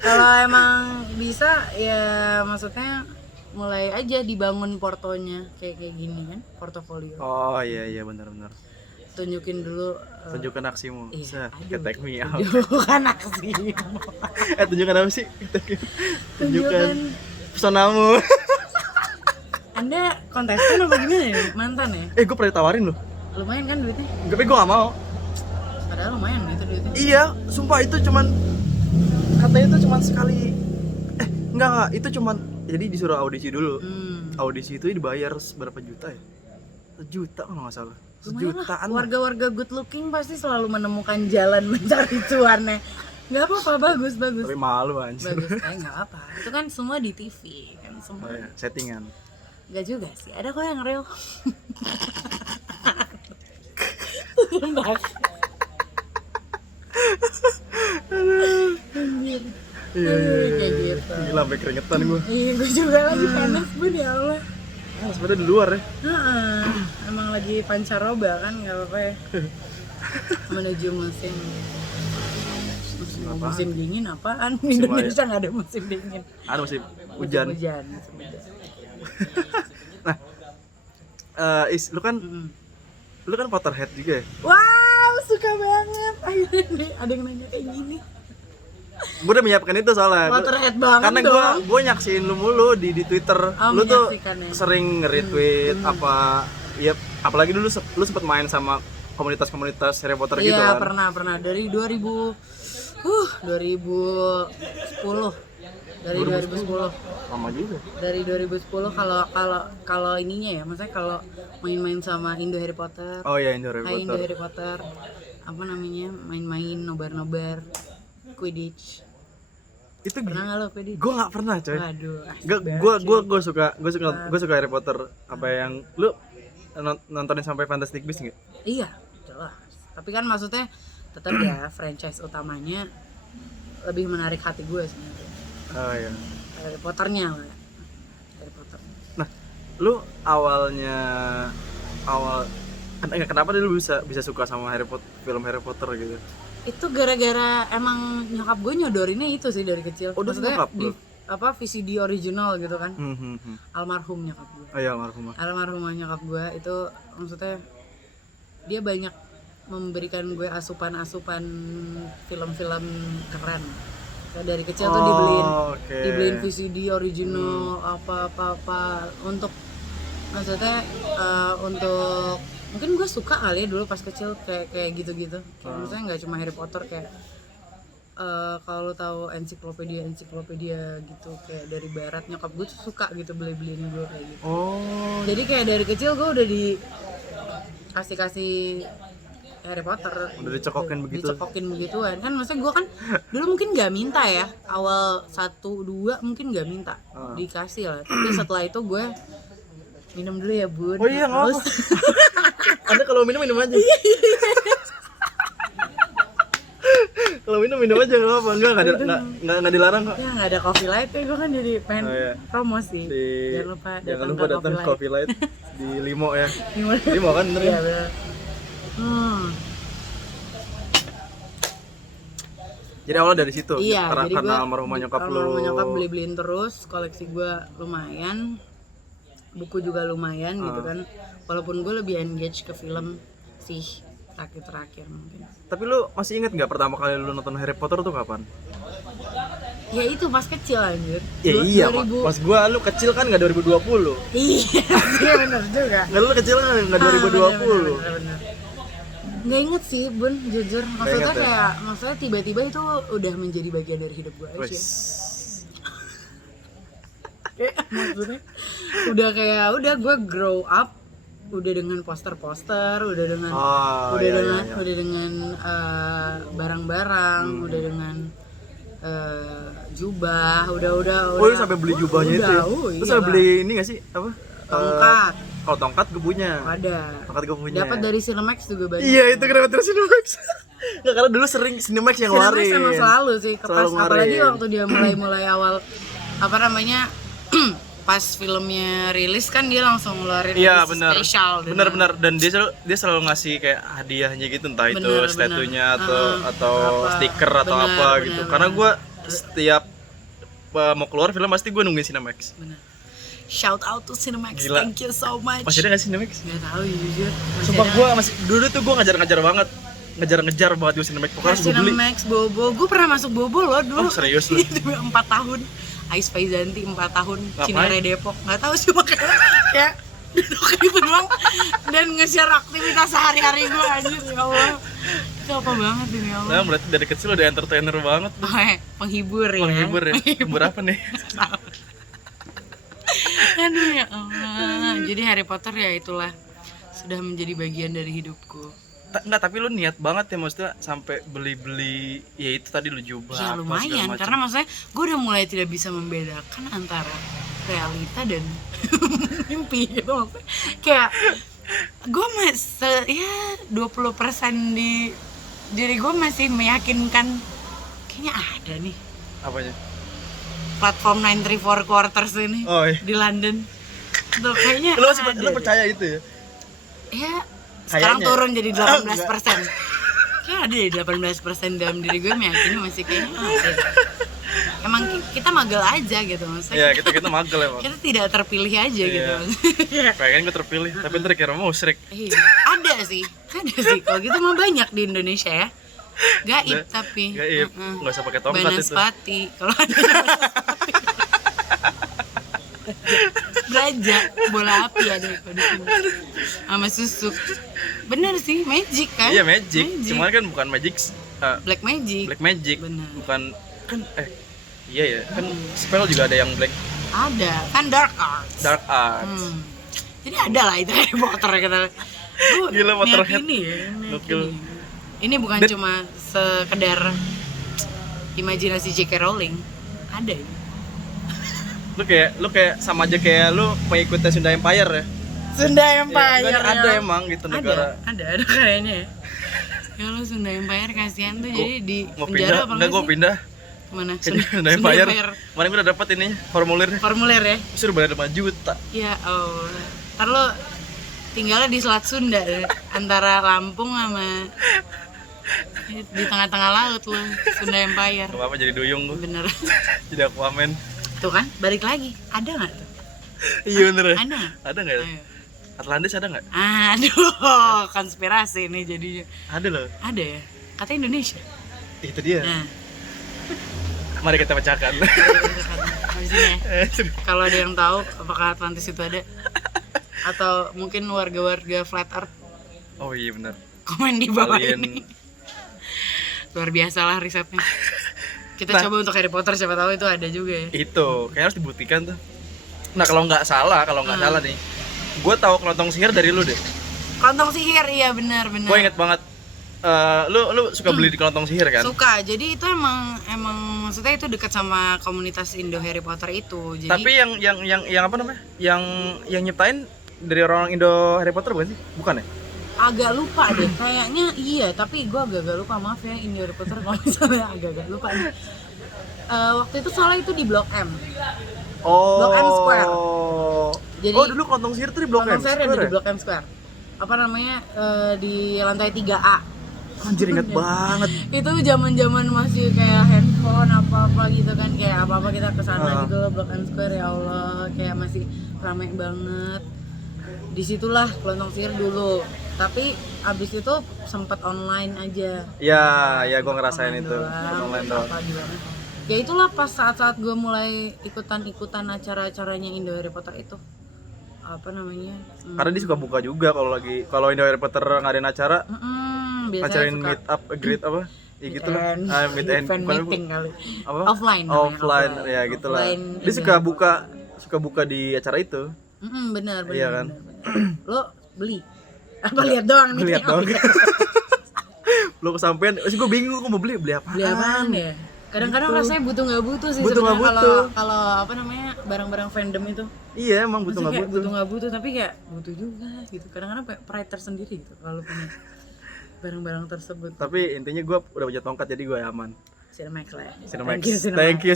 Kalau emang bisa ya maksudnya mulai aja dibangun portonya kayak gini kan, portofolio. Oh iya benar. tunjukin dulu Tunjukkan aksimu. iya, Take me out. tunjukkan aksi. Tunjukkan apa sih? Tunjukkan pesonamu. Anda kontestan apa gimana ya? Mantan ya? Gue pernah tawarin loh. Lumayan kan duitnya? Tapi gue gak mau. Padahal lumayan itu duitnya. Iya, sumpah itu cuman katanya itu cuman sekali. Enggak, itu cuman jadi disuruh audisi dulu. Audisi itu dibayar berapa juta ya? 1 juta kalau nggak salah. Lumayan lah, Sejutaan. warga-warga good looking pasti selalu menemukan jalan mencari cuannya. Nggak apa-apa, bagus. Tapi malu anjir. Bagus, nggak apa. Itu kan semua di TV kan semua. Oh, iya. Settingan. Nggak juga sih, ada kok yang real. Iya. Kayak gitu. Gila sampai keringetan gue. Iya, gue juga lagi panas bun ya Allah. Sebenarnya di luar ya. Emang lagi pancaroba kan, nggak apa-apa ya. Menuju musim dingin apaan? Di Indonesia nggak ada musim dingin. Ada musim hujan. Musim hujan. Nah, lu kan Potterhead juga ya? Wow, suka banget. Akhirnya ada yang nanya kayak gini. Gue udah menyiapkan itu soalnya. Potterhead banget karena dong. gue nyaksiin lu mulu di Twitter. Lu tuh menyaksikannya. sering nge-retweet apa ya, apalagi dulu lu sempet main sama komunitas-komunitas Harry Potter gitu Iya, kan. pernah dari 2010. Dari 2010. Lama juga. Dari 2010 kalau ininya ya, maksudnya kalau main-main sama Indo Harry Potter. Oh iya, Indo Harry Hai Indo Potter. Harry Potter. Apa namanya? Main-main nobar-nobar Quidditch. Itu Pernah nggak lo Quidditch? gue nggak pernah coy. Waduh, asik Gue banget, cuy. gue suka Harry Potter. Apa yang lu nontonin sampai Fantastic Beasts nggak? Iya, jelas. Tapi kan maksudnya tetap ya franchise utamanya lebih menarik hati gue sebenarnya. Oh iya. Harry Potternya lah. Harry Potter. Nah, lu kenapa dulu bisa suka sama film Harry Potter gitu? Itu gara-gara emang nyokap gue nyodorinnya itu sih dari kecil. Oh, maksudnya nyokap di lu? apa VCD original gitu kan. Hmm. Almarhum nyokap gue. Oh iya, almarhumah. Almarhumah nyokap gue itu maksudnya dia banyak memberikan gue asupan-asupan film-film keren. Kayak dari kecil tuh dibeliin VCD original apa untuk maksudnya untuk mungkin gue suka kali ya dulu pas kecil kayak gitu-gitu. Kayak misalnya nggak cuma Harry Potter kayak kalau tahu ensiklopedia gitu kayak dari barat nyokap gue tuh suka gitu beliin gue kayak gitu. Oh. Jadi kayak dari kecil gue udah kasih Harry Potter. Udah dicokokin begitu. Dicokokin begituan. Kan maksudnya gue kan dulu mungkin nggak minta ya. Awal 1-2 mungkin nggak minta. Dikasih lah. Tapi setelah itu gue minum dulu ya bun. Oh iya, nggak apa. Anda kalau minum aja. Kalau minum aja nggak apa. Nggak dilarang kok. Ya nggak ada coffee light ya, gue kan jadi pengen promosi. Jangan lupa datang Coffee Light di Limo ya. Gimana? Limo kan bener ya? Iya bener. Jadi awalnya dari situ. Iya, jadi karena gue almarhumah nyokap lu. almarhumah nyokap beliin terus, koleksi gue lumayan, buku juga lumayan gitu kan. Walaupun gue lebih engage ke film sih terakhir mungkin. Tapi lu masih inget nggak pertama kali lu nonton Harry Potter tuh kapan? Ya itu pas kecil anjir. Ya iya, pas gua lu kecil kan nggak 2020. Iya benar juga. Nggak, lu kecil kan nggak 2020. Bener. Nggak inget sih bun, jujur. Maksudnya kayak, maksudnya tiba-tiba itu udah menjadi bagian dari hidup gue aja. Maksudnya udah gue grow up, udah dengan poster-poster, udah dengan barang-barang, udah dengan jubah, udah. Oh, lu sampai beli jubahnya itu ya? Terus sampai beli ini nggak sih apa? Tongkat. Kalau tongkat gue punya. Ada. Tongkat gue punya. Dapat dari Cinemax juga banyak. Iya, itu kenapa dari Cinemax? Nggak, karena dulu sering Cinemax yang ngeluarin. Cinemax emang selalu sih. Selalu Apalagi waktu dia mulai awal apa namanya pas filmnya rilis kan dia langsung ngeluarin spesial. Bener. Dan dia selalu ngasih kayak hadiahnya gitu, entah itu statunya atau stiker atau apa gitu. Karena gue setiap mau keluar film pasti gue nungguin Cinemax. Bener. Shout out to Cinemax, Gila. thank you so much. Masih ada nggak sih Cinemax? Nggak tahu jujur. Sumpah gue masih dulu tuh gue ngejar-ngejar banget, ngejar-ngejar banget di Cinemax. Pokoknya harus gue beli. Cinemax Bobo, gue pernah masuk Bobo loh dulu. Oh serius lu? 4 tahun. Ais Faizanti 4 tahun. Ngapain? Cinere Depok. Nggak tahu sih makanya kayak duduk gitu doang dan nge-share aktivitas sehari-hari gue anjir ya Allah. Itu apa banget ini ya Allah. Nah berarti dari kecil udah entertainer banget. Penghibur ya. Menghibur ya. Menghibur apa nih? Aduh ya Allah. Jadi Harry Potter ya itulah sudah menjadi bagian dari hidupku. Enggak, tapi lu niat banget ya maksudnya sampai beli-beli ya itu tadi lu jubah Ya apa, lumayan segala macam. karena maksudnya gue udah mulai tidak bisa membedakan antara realita dan mimpi gitu maksudnya. Kayak gue masih ya 20% di diri gue masih meyakinkan kayaknya ada nih Apanya? platform 934 quarters ini Oh iya. di London. Tuh kayaknya Lu masih ada lu deh. percaya itu ya? Ya sekarang Kayaknya. turun jadi 18%. Kayak ada deh 18% dalam diri gue meyakini masih kayaknya ada. Emang kita magel aja gitu maksudnya. Iya, kita magel emang. Kita tidak terpilih aja gitu. Iya. Pengen gue terpilih, tapi ntar kira musyrik. Iya, ada sih. Kalau gitu mah banyak di Indonesia ya. Gaib tapi. Gaib, nggak usah pakai tongkat itu. Banaspati. Kalau ada Banaspati. Belajar bola api ada kalau di sini. Sama susuk. Bener sih, magic kan? Iya magic. Cuman kan bukan magic, Black magic. black magic. Bener. Bukan kan iya ya kan spell juga ada yang black Ada, kan dark arts. dark arts. Jadi ada lah itu Harry Potter kita. Gua Gila, Potterhead. meyakini ya, Gokil. ini bukan cuma sekedar imajinasi J.K. Rowling. Ada ini. Lu kayak sama aja kayak lu pengikutnya Sunda Empire ya. Sunda Empire. Iya, kan ada ya. emang gitu negara. Ada kayaknya ya. Ya lo Sunda Empire kasihan tuh jadi di Mau penjara pindah, apa enggak gue sih? pindah. Kemana? Ke Sunda Empire. Kemarin gue udah dapet ininya, formulirnya. Formulir ya? Sudah bayar 5 juta. Ya Allah. Ntar lo tinggalnya di Selat Sunda antara Lampung sama di tengah-tengah laut lo, Sunda Empire. Gak apa-apa jadi duyung gue. Bener. Jadi Aquaman. Tuh kan, balik lagi. Ada nggak tuh? Iya bener ya. Ada nggak? Ada nggak? Ayo. Atlantis ada nggak? Aduh, konspirasi nih jadinya. Ada loh. Ada ya? Katanya Indonesia. Itu dia. Nah, Mari kita pecahkan. habis ini ya. Kalau ada yang tahu apakah Atlantis itu ada atau mungkin warga-warga flat earth, Oh iya benar. komen di bawah Alien. ini. Luar biasa lah risetnya. Kita Nah. coba untuk Harry Potter, siapa tahu itu ada juga ya. Itu kayak harus dibuktikan tuh. Nah kalau nggak salah nih, gue tahu kelontong sihir dari lu deh. Kelontong sihir, iya benar. Gue inget banget. Lu suka beli di kelontong sihir kan? Suka. Jadi itu emang maksudnya itu dekat sama komunitas Indo Harry Potter itu. Jadi Tapi yang apa namanya? Yang nyiptain dari orang Indo Harry Potter bukan sih? Bukan ya? agak lupa deh. Kayaknya iya, tapi gue agak lupa. Maaf ya Indo Harry Potter kalau misalnya agak lupa nih. Waktu itu soalnya itu di Blok M. Oh. Blok M Square. Jadi dulu kelontong sihir tuh di Blok M Kelontong sihir ada Square di ya? Blok M Square. Apa namanya? Di lantai 3A. Anjir inget banget. Itu zaman-zaman masih kayak handphone apa-apa gitu kan, kayak apa-apa kita kesana gitu loh, Blok M Square ya Allah, kayak masih ramai banget. Disitulah kelontong sihir dulu. Tapi abis itu sempat online aja. Ya gue ngerasain itu. Online doang. Apa gimana. Ya itulah pas saat-saat gue mulai ikutan acara-acaranya Indo Harry Potter itu. Apa namanya? Karena dia suka buka juga kalau Indo Harry Potter ngadain acara, Biasanya ngacarain suka meet up, greet apa? Ya gitu lah. Meet and fan bukan meeting kali. apa? Offline namanya, Offline, ya gitulah. Offline Dia Indo suka buka di acara itu. benar. Iya kan? Benar. Lo beli? Apa lihat doang nih? Lihat doang. Lo kesampean, gue bingung gue mau beli apaan? Beli apaan ya? Kadang-kadang Gitu. rasanya butuh nggak butuh sih Butuh nggak sebenarnya butuh. kalau apa namanya barang-barang fandom itu. Iya emang butuh Maksudnya nggak kayak butuh. butuh nggak butuh tapi kayak butuh juga gitu. Kadang-kadang kayak pride tersendiri gitu kalau punya barang-barang tersebut. Tapi intinya gue udah punya tongkat jadi gue aman. Cinemax lah ya. Cinemax. Thank you, Cinemax. Thank you,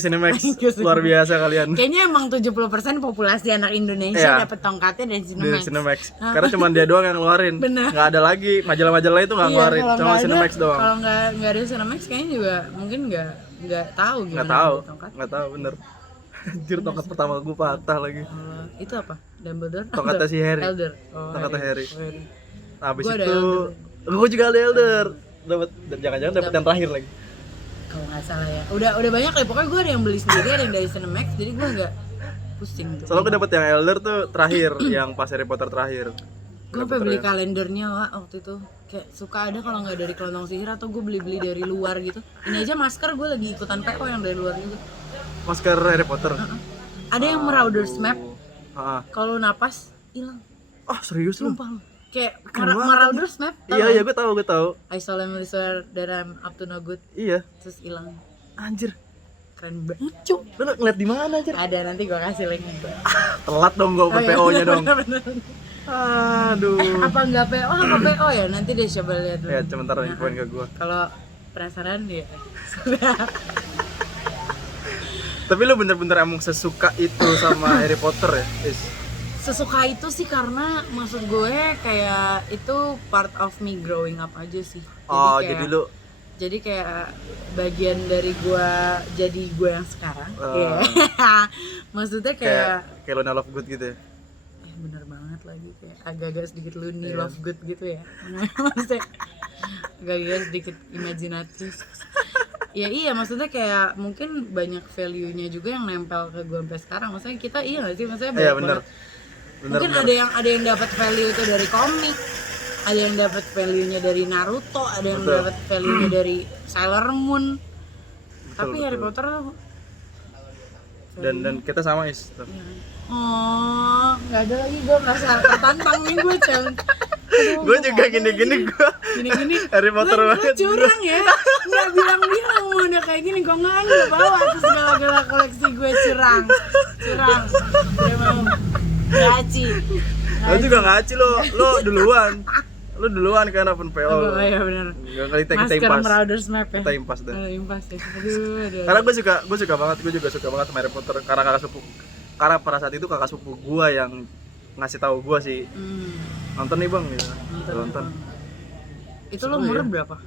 Cinemax. Luar biasa kalian. Kayaknya emang 70% populasi anak Indonesia Iya. dapat tongkatnya dari Di Cinemax. Cinemax. Karena cuma dia doang yang ngeluarin. Bener. Nggak ada lagi majalah-majalah itu nggak ngeluarin, kalau cuma nggak ada- Cinemax doang. Kalau nggak ada Cinemax kayaknya juga mungkin nggak tahu gimana Nggak tahu, beli tongkat. nggak tahu bener. Anjir, tongkat pertama gue patah lagi. Itu apa? Dumbledore? Tongkatnya si Harry. Elder. Oh, Tongkatnya Harry. Habis Gua ada itu Elder. gue juga ada Elder. Dapat, jangan-jangan dapat yang terakhir lagi. Kalau nggak salah ya. Udah banyak lah. Pokoknya gue ada yang beli sendiri, ada yang dari Cinemax. Jadi gue nggak pusing tuh. Soalnya gue dapet yang Elder tuh terakhir, yang pas Harry Potter terakhir. Gue sampai beli kalendernya Wak, waktu itu. Kayak suka ada kalau nggak dari Kelontong Sihir atau gue beli dari luar gitu. Ini aja masker gue lagi ikutan PO yang dari luar juga. Masker Harry Potter. Ada yang Marauder's Map. Ah. Kalau napas hilang. Oh serius lu? Sumpah lu. Kayak Keren banget. Marauder's Map. Iya gue tahu. I solemnly swear that I'm up to no good. Iya. Terus hilang. Anjir. Keren banget cuk. Lu ngeliat di mana anjir? Ada, nanti gue kasih link. Telat dong gue open PO-nya dong. Bener. Aduh. Apa enggak PO? Apa PO ya? Nanti deh coba lihat dulu. Ya sebentar infoin ke gue. Kalau penasaran ya. Tapi lu bener-bener emang sesuka itu sama Harry Potter ya? Sesuka itu sih karena maksud gue kayak itu part of me growing up aja sih. Oh, kayak, jadi lu kayak bagian dari gue jadi gue yang sekarang. Iya. Maksudnya kayak Luna Lovegood gitu ya? Bener banget lagi, kayak agak-agak sedikit loony Lovegood gitu ya. Maksudnya agak-agak sedikit imajinatif. Ya iya, maksudnya kayak mungkin banyak value-nya juga yang nempel ke gue sampai sekarang. Maksudnya kita iya nggak sih, maksudnya banyak bener. Mungkin ada yang dapat value itu dari komik, ada yang dapat value-nya dari Naruto, ada yang dapat value-nya dari Sailor Moon. Tapi Harry Potter tuh dan kita sama oh, nggak ada lagi, gue merasa tertantang nih gue gue juga gini-gini Harry Potter banget. Curang ya, nggak bilang-bilang mau udah kayak gini, kok nggak ada bawa terus segala-gala koleksi gue curang, emang ngaci. Lo juga ngaci lo duluan kan open PO. Oh iya benar. Kita Masker impas. Marauder's Map ya. Kita impas deh. Impas ya. Aduh. Karena gue juga banget sama Harry Potter karena kakak sepupu. Karena pada saat itu kakak sepupu gue yang ngasih tahu gue sih. Nonton nih bang gitu. Nonton. Itu lo umur berapa?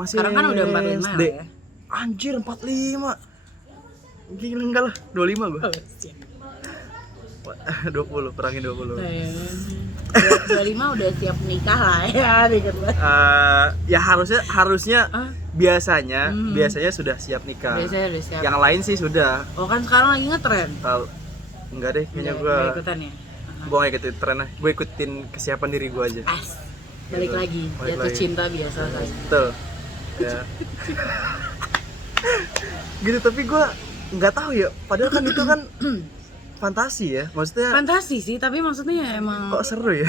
Masih sekarang kan udah 45 SD. ya. Anjir 45. Gila enggak lah, 25 gue. 20, kurangin 20. 25 udah siap nikah lah ya, dikit lah. Ya harusnya biasanya sudah siap nikah. Biasanya udah siap. Yang lain sih sudah. Oh kan sekarang lagi ngetren. Enggak deh, kayaknya gue ikutan ya. Gue gak ikutin trennya, gue ikutin kesiapan diri gue aja. Balik lagi, jatuh cinta biasa saja. Betul. Ya. Gitu, tapi gue nggak tahu ya. Padahal kan itu kan fantasi ya, maksudnya. Fantasi sih, tapi maksudnya ya emang. Kok seru ya?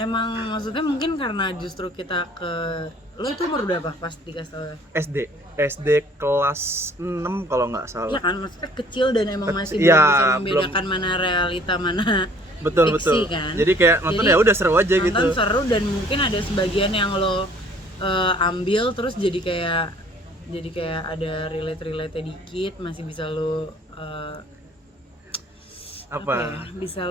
Emang maksudnya mungkin karena justru kita ke. Lo itu umur berapa pas dikasih tau? SD kelas 6 kalau nggak salah. Iya kan, maksudnya kecil dan emang masih belum bisa membedakan mana realita mana. Betul. Kan? Jadi kayak nonton ya udah seru aja gitu. Nonton seru dan mungkin ada sebagian yang lo ambil terus jadi kayak ada relate dikit, masih bisa lo apa ya? Bisa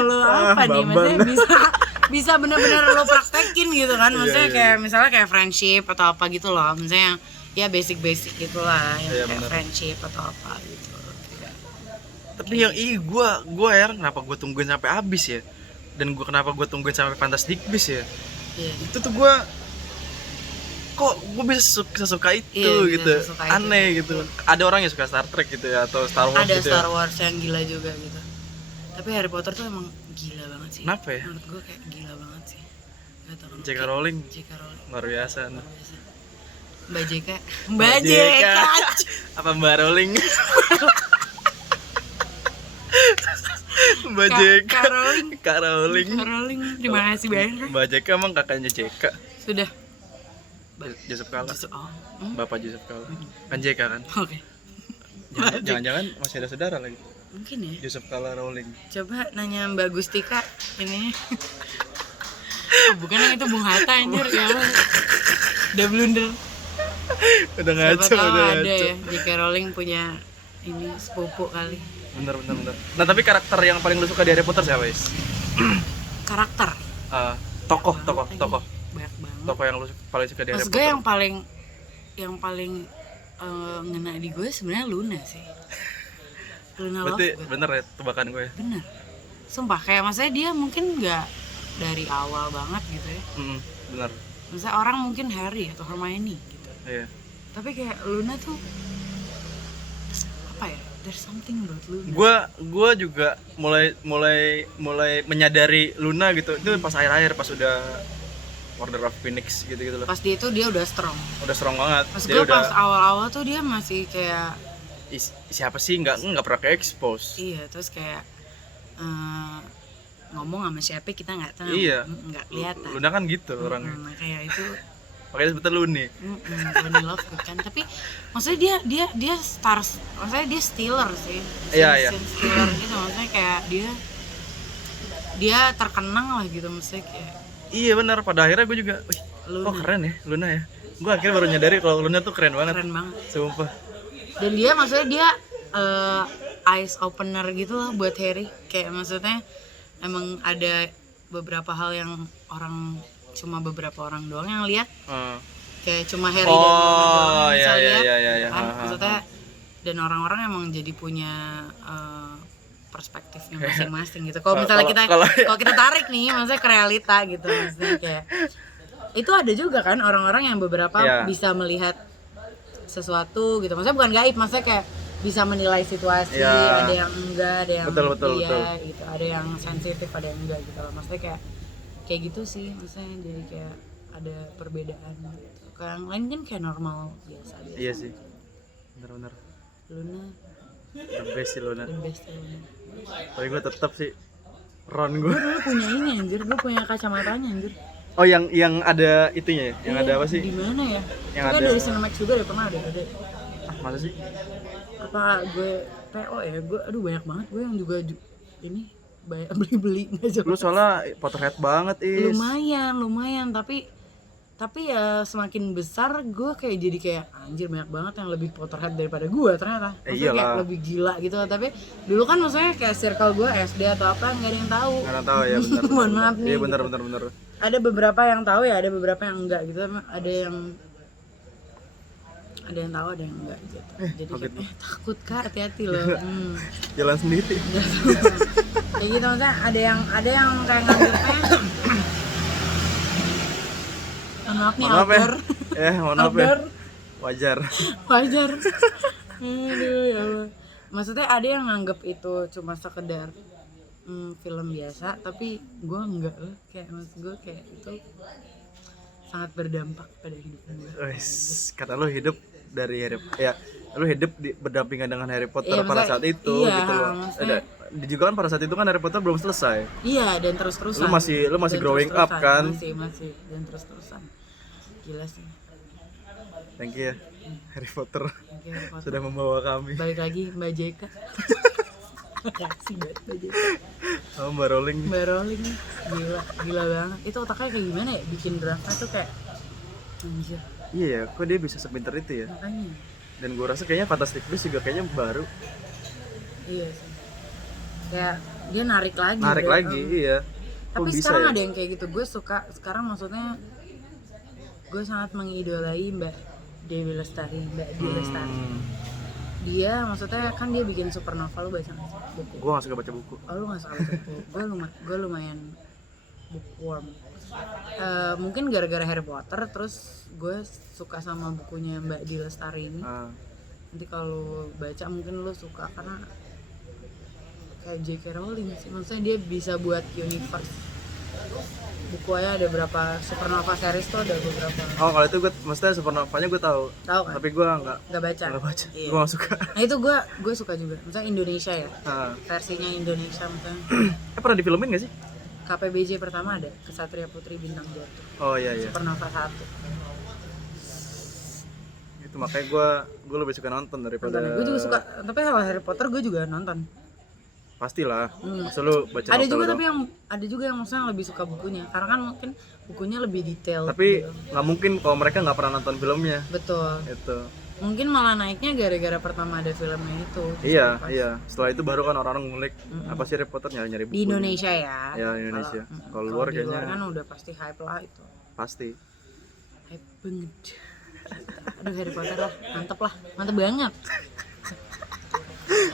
lo apa nih? Maksudnya bisa benar-benar lo praktekin gitu kan? Maksudnya kayak misalnya kayak friendship atau apa gitu loh. Misalnya ya basic gitulah, yang kayak friendship atau apa gitu. Tapi yang gue heran kenapa gue tungguin sampai habis ya, dan kenapa gue tungguin sampai Fantastic Beasts ya. Itu tuh gue bisa suka itu gitu, aneh gitu. Ada orang yang suka Star Trek gitu ya, atau Star Wars ada gitu. Star Wars yang gila juga gitu. Tapi Harry Potter tuh emang gila banget sih. Kenapa ya? Menurut gue kayak gila banget sih. J.K. Rowling luar biasa. Mbak JK. Apa Mbak Rowling? Mbak JK. Kak Rowling. Terima kasih banyak. Mbak JK emang kakaknya JK. Sudah. Joseph Kala. Bapak Joseph Kala. Kan JK kan? Oke. Jangan-jangan masih ada saudara lagi. Mungkin ya. Joseph Kala Rowling. Coba nanya Mbak Gustika ini. Bukan yang itu Bung Hatta anjir ya. Udah blunder. Udah ngaco. Ada ya, J.K. Rowling punya ini sepupu kali. Bener. Nah tapi karakter yang paling lu suka di Harry Potter siapa, Is? Karakter? Tokoh. Banyak banget. Tokoh yang lu paling suka di Harry Potter? Maksud gue yang paling yang paling ngena di gue sebenarnya Luna sih. Luna Berarti Lovegood. bener ya tebakan gue ya? Bener. Sumpah kayak maksudnya dia mungkin nggak dari awal banget gitu ya. Bener. Misalnya orang mungkin Harry atau Hermione gitu. Iya. Tapi kayak Luna tuh apa ya? There's something about Luna. Gue juga mulai menyadari Luna gitu. Itu pas akhir-akhir pas udah Order of Phoenix gitu-gitu loh. Pas dia itu dia udah strong. Udah strong banget. Pas Dia gue pas awal-awal tuh dia masih kayak siapa sih nggak pernah ke expose. iya, terus kayak ngomong sama siapa kita nggak tahu. Iya. Nggak kelihatan. Luna kan gitu orangnya. Kayak itu Makanya sebetulnya Luni. Luna Lovegood kan. Tapi maksudnya dia stars, maksudnya dia stealer sih. Iya. Stealer gitu, maksudnya kayak dia terkenang lah gitu, maksudnya kayak Iya benar, pada akhirnya gue juga, wih, Luna. kok keren ya Luna ya. Gue akhirnya baru nyadari kalau Luna tuh keren banget. Keren banget. Sumpah. Dan dia maksudnya dia eyes opener gitu lah buat Harry. Kayak maksudnya emang ada beberapa hal yang cuma beberapa orang doang yang lihat. Kayak cuma Harry dan Luna doang yang bisa lihat. Iya. Kan? Maksudnya dan orang-orang emang jadi punya perspektifnya masing-masing gitu. Kalau misalnya kalau kita tarik nih, maksudnya ke realita gitu, maksudnya kayak itu ada juga kan orang-orang yang beberapa bisa melihat sesuatu gitu. Maksudnya bukan gaib, maksudnya kayak bisa menilai situasi, ada yang enggak, ada yang betul. gitu, ada yang sensitif, ada yang enggak gitu. Maksudnya kayak gitu sih, maksudnya jadi kayak ada perbedaan gitu. Kalau yang lain kan kayak normal biasa. Iya sih. Benar. Luna The best sih Luna. the best Luna. Tapi gue tetap sih Ron gue. Gue dulu punya ini anjir, gue punya kacamatanya anjir. Oh yang ada itunya ya? Yang ada apa sih? Di mana ya? Yang Itu kan ada- dari Cinemax juga deh, pernah ada. Masa sih? Apa gue PO ya? Gue aduh banyak banget gue yang juga ini beli nggak jelas. Lu soalnya Potterhead banget Is. Lumayan tapi ya semakin besar gue kayak jadi kayak anjir banyak banget yang lebih Potterhead daripada gue ternyata. Maksudnya kayak Iyalah. lebih gila gitu. Tapi dulu kan maksudnya kayak circle gue SD atau apa nggak ada yang tahu. Nggak ada tahu ya benar. Mohon maaf nih. Iya benar. Ada beberapa yang tahu ya, ada beberapa yang enggak gitu. Ada yang tahu, ada yang enggak gitu. Jadi kayak, takut Kak, hati-hati loh. Jalan sendiri. Kayak gitu maksudnya ada yang kayak nganggepnya maaf nih Mohon maaf ya. outdoor. Mohon maaf ya. Outdoor. Wajar. Aduh ya Allah. Maksudnya ada yang nganggep itu cuma sekedar film biasa, tapi gue enggak loh. Kayak maksud gue kayak itu sangat berdampak pada hidup gue. Kata lu hidup dari lu hidup berdampingan dengan Harry Potter Iya, pada saat itu iya, gitu loh. maksudnya- Juga kan pada saat itu kan Harry Potter belum selesai. Iya, dan terus-terusan. Lu masih Dan growing up terus-terusan. kan? Masih dan terus-terusan. Gila sih. Thank you ya Harry Potter Oke, Harry Potter. sudah membawa kami. Balik lagi Mbak JK. Reaksi banget Mbak JK. Oh, Mbak Rowling. Mbak Rowling gila banget. Itu otaknya kayak gimana ya bikin draftnya tuh kayak anjir. Iya ya, kok dia bisa sepinter itu ya? Makanya. Dan gue rasa kayaknya Fantastic Beasts juga kayaknya baru. Iya sih. Kayak dia narik lagi. Iya. Kok Tapi bisa sekarang ya? ada yang kayak gitu. Gue suka sekarang, maksudnya gue sangat mengidolai Mbak Dewi Lestari. Dia maksudnya kan dia bikin Supernova, lu baca nggak sih buku? Gue gak suka baca buku. Oh lu nggak suka baca buku? Gue lumayan bookworm. Mungkin gara-gara Harry Potter, terus gue suka sama bukunya Mbak Dewi Lestari ini. Nanti kalau baca mungkin lu suka karena kayak J.K. Rowling sih, maksudnya dia bisa buat universe. Buku aja ada berapa Supernova series tuh, ada beberapa. Oh kalau itu gue, maksudnya Supernova-nya gue tahu. Tahu kan? Tapi gue nggak baca. Iya. Gue gak suka. Nah itu gue suka juga. Misalnya Indonesia ya, Nah. versinya Indonesia misalnya. Pernah difilmin gak sih? KPBJ pertama ada, Kesatria Putri Bintang Jatuh. Oh iya. Supernova 1. Itu makanya gue lebih suka nonton daripada. Gue juga suka, tapi kalau Harry Potter gue juga nonton. Pastilah. Masa lu baca Ada novel juga doang? tapi ada juga yang maksudnya lebih suka bukunya, karena kan mungkin bukunya lebih detail. Tapi gitu. nggak mungkin kalau mereka nggak pernah nonton filmnya. Betul. Itu. Mungkin malah naiknya gara-gara pertama ada filmnya itu. Iya. Setelah itu baru kan orang ngulik apa sih Harry Potter, nyari-nyari buku. Di Indonesia ya. Ya di Indonesia. Kalau Kalau luar di kayaknya luar kan udah pasti hype lah itu. pasti. Hype banget. Aduh, Harry Potter lah, mantep banget.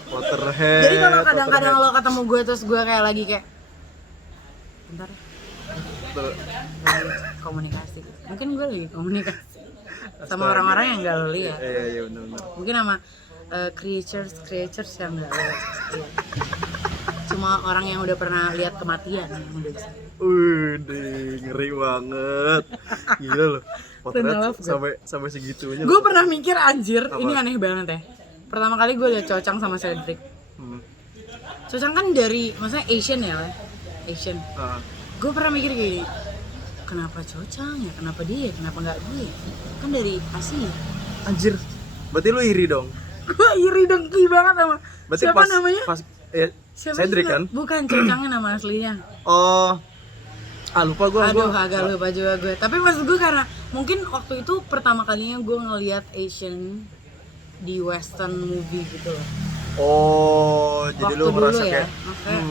Potterhead. Jadi kalau kadang-kadang lo ketemu gue terus gue kayak lagi kayak bentar ya, lagi komunikasi. Mungkin gue lagi komunikasi sama orang-orang yang gak lo lihat. Iya benar. Mungkin sama creatures yang gak lo lihat. Cuma orang yang udah pernah lihat kematian yang udah bisa. Ngeri banget. Gila loh. Potret sampai segitunya. Gue pernah mikir anjir, apa? ini aneh banget ya. Pertama kali gue liat Cho Chang sama Cedric. Cho Chang kan dari, maksudnya Asian ya lah. Asian. Gue pernah mikir kayak, kenapa Cho Chang ya? Kenapa dia? Kenapa nggak gue? Kan dari Asia. Anjir. Berarti lu iri dong. Gue iri dengki banget sama. Berarti Siapa namanya? Siapa Cedric kan? Bukan, Cho Changnya nama aslinya. Oh. Lupa gue. Aduh, agak lupa juga gue. Tapi maksud gue karena mungkin waktu itu pertama kalinya gue ngeliat Asian di western movie gitu loh. Oh, jadi waktu lu merasa dulu ya, kayak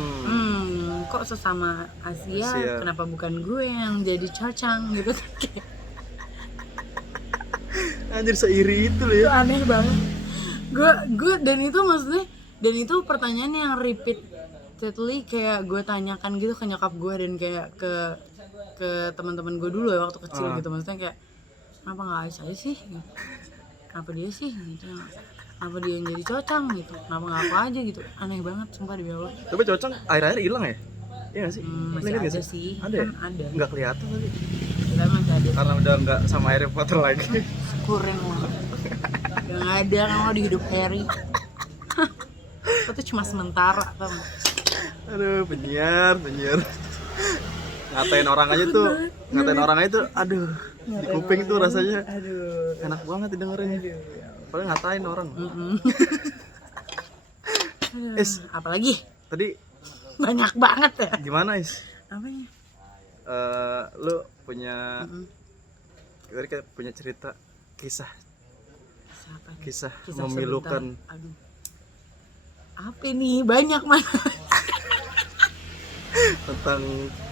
kok sesama Asia, kenapa bukan gue yang jadi Cho Chang gitu kan. Anjir, seiri itu loh ya. Itu aneh banget. Gue dan itu maksudnya, dan itu pertanyaan yang repeatedly kayak gue tanyakan gitu ke nyokap gue dan kayak ke teman-teman gue dulu ya waktu kecil gitu. Maksudnya kayak kenapa nggak Aisyah sih gitu. Kenapa dia sih gitu, kenapa dia yang jadi Cho Chang gitu, kenapa nggak aku aja gitu. Aneh banget sumpah di bawah. Tapi Cho Chang akhir-akhir hilang ya? Iya nggak sih? Masih ada sih. Ada ya? Kan ada. Nggak kelihatan tadi. Kita masih ada. Karena udah nggak sama Harry Potter lagi. Kurang lah. Yang ada kan lo di hidup Harry. Itu cuma sementara tau gak? Aduh, penyiar. Ngatain orang aja tuh, aduh, di kuping tuh rasanya, aduh, enak banget didengerin. Padahal ngatain orang. Apalagi? Tadi Banyak banget ya. gimana Is? Apanya? Lu punya, tadi kayak punya cerita, kisah memilukan. Sebentar. Aduh. Apa ini? Banyak mana? Tentang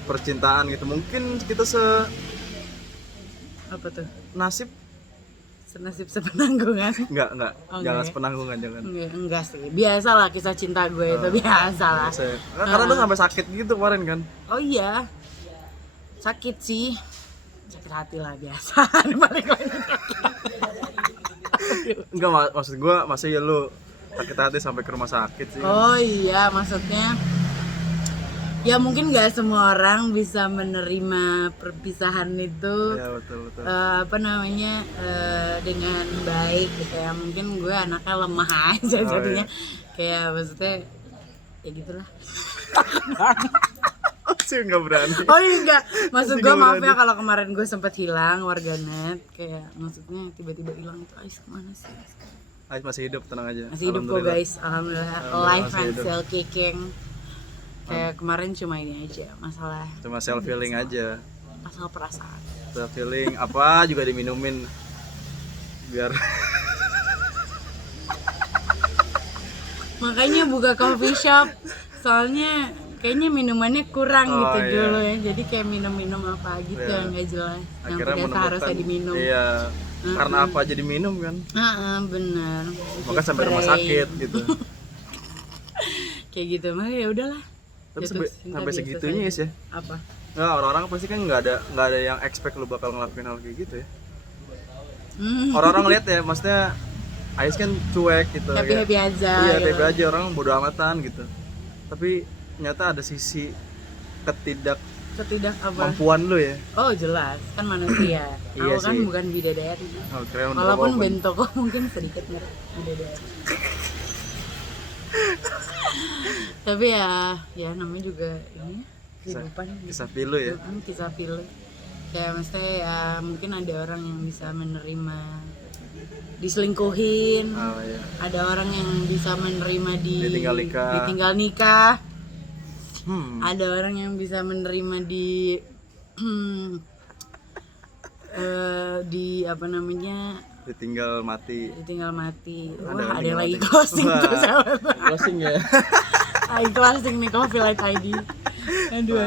percintaan gitu. Mungkin kita Apa tuh? Senasib sepenanggungan. Enggak. Oh, Jangan enggak. sepenanggungan, jangan. Enggak sih. Biasalah kisah cinta gue itu biasalah. Karena lu sampai sakit gitu kemarin kan. Oh iya. Sakit sih. Sakit hati lah biasa. Balik lagi. Enggak, maksud gua masa ya lu sakit hati sampai ke rumah sakit sih. Oh iya, maksudnya ya mungkin nggak semua orang bisa menerima perpisahan itu. Iya, betul. Dengan baik gitu ya. Mungkin gue anaknya lemah aja jadinya. Kayak maksudnya ya gitulah. Sih enggak berani. Oh iya enggak. Maksud gue maaf ya kalau kemarin gue sempat hilang warganet. Kayak maksudnya tiba-tiba hilang itu. Ais kemana sih? Ais masih hidup, tenang aja. Masih hidup kok guys, alhamdulillah. Life and still kicking. Kayak kemarin cuma ini aja, Cuma self healing aja. Masalah perasaan. Self healing apa juga diminumin biar Makanya buka coffee shop. Soalnya kayaknya minumannya kurang gitu dulu ya. Jadi kayak minum-minum apa gitu yang enggak jelas. Yang tidak seharusnya diminum. Iya. Karena apa aja diminum kan? Benar. Maka sampai rumah sakit gitu. Kayak gitu. Makanya ya udahlah. Tapi sampai segitunya ya. Apa? Nggak, orang-orang pasti kan nggak ada yang expect lu bakal ngelakuin hal kayak gitu ya. Orang-orang lihat ya, maksudnya Ais kan cuek gitu. Happy aja. Iya, happy aja, orang bodo amatan gitu. Tapi ternyata ada sisi ketidak apa? mampuan lu ya. Oh jelas, kan manusia. Iya Aku kan sih. bukan bidadari. Keren, Walaupun bentukku mungkin sedikit mirip bidadari. Tapi ya namanya juga ini kehidupan. Kisah pilu ya. Kisah pilu. Kayak maksudnya ya mungkin ada orang yang bisa menerima diselingkuhin. Iya. Ada orang yang bisa menerima ditinggal nikah. Ada orang yang bisa menerima di apa namanya? ditinggal mati. Wah, ada yang lagi closing tuh sahabat. Closing ya. Closing nih Coffee Light ID. Aduh.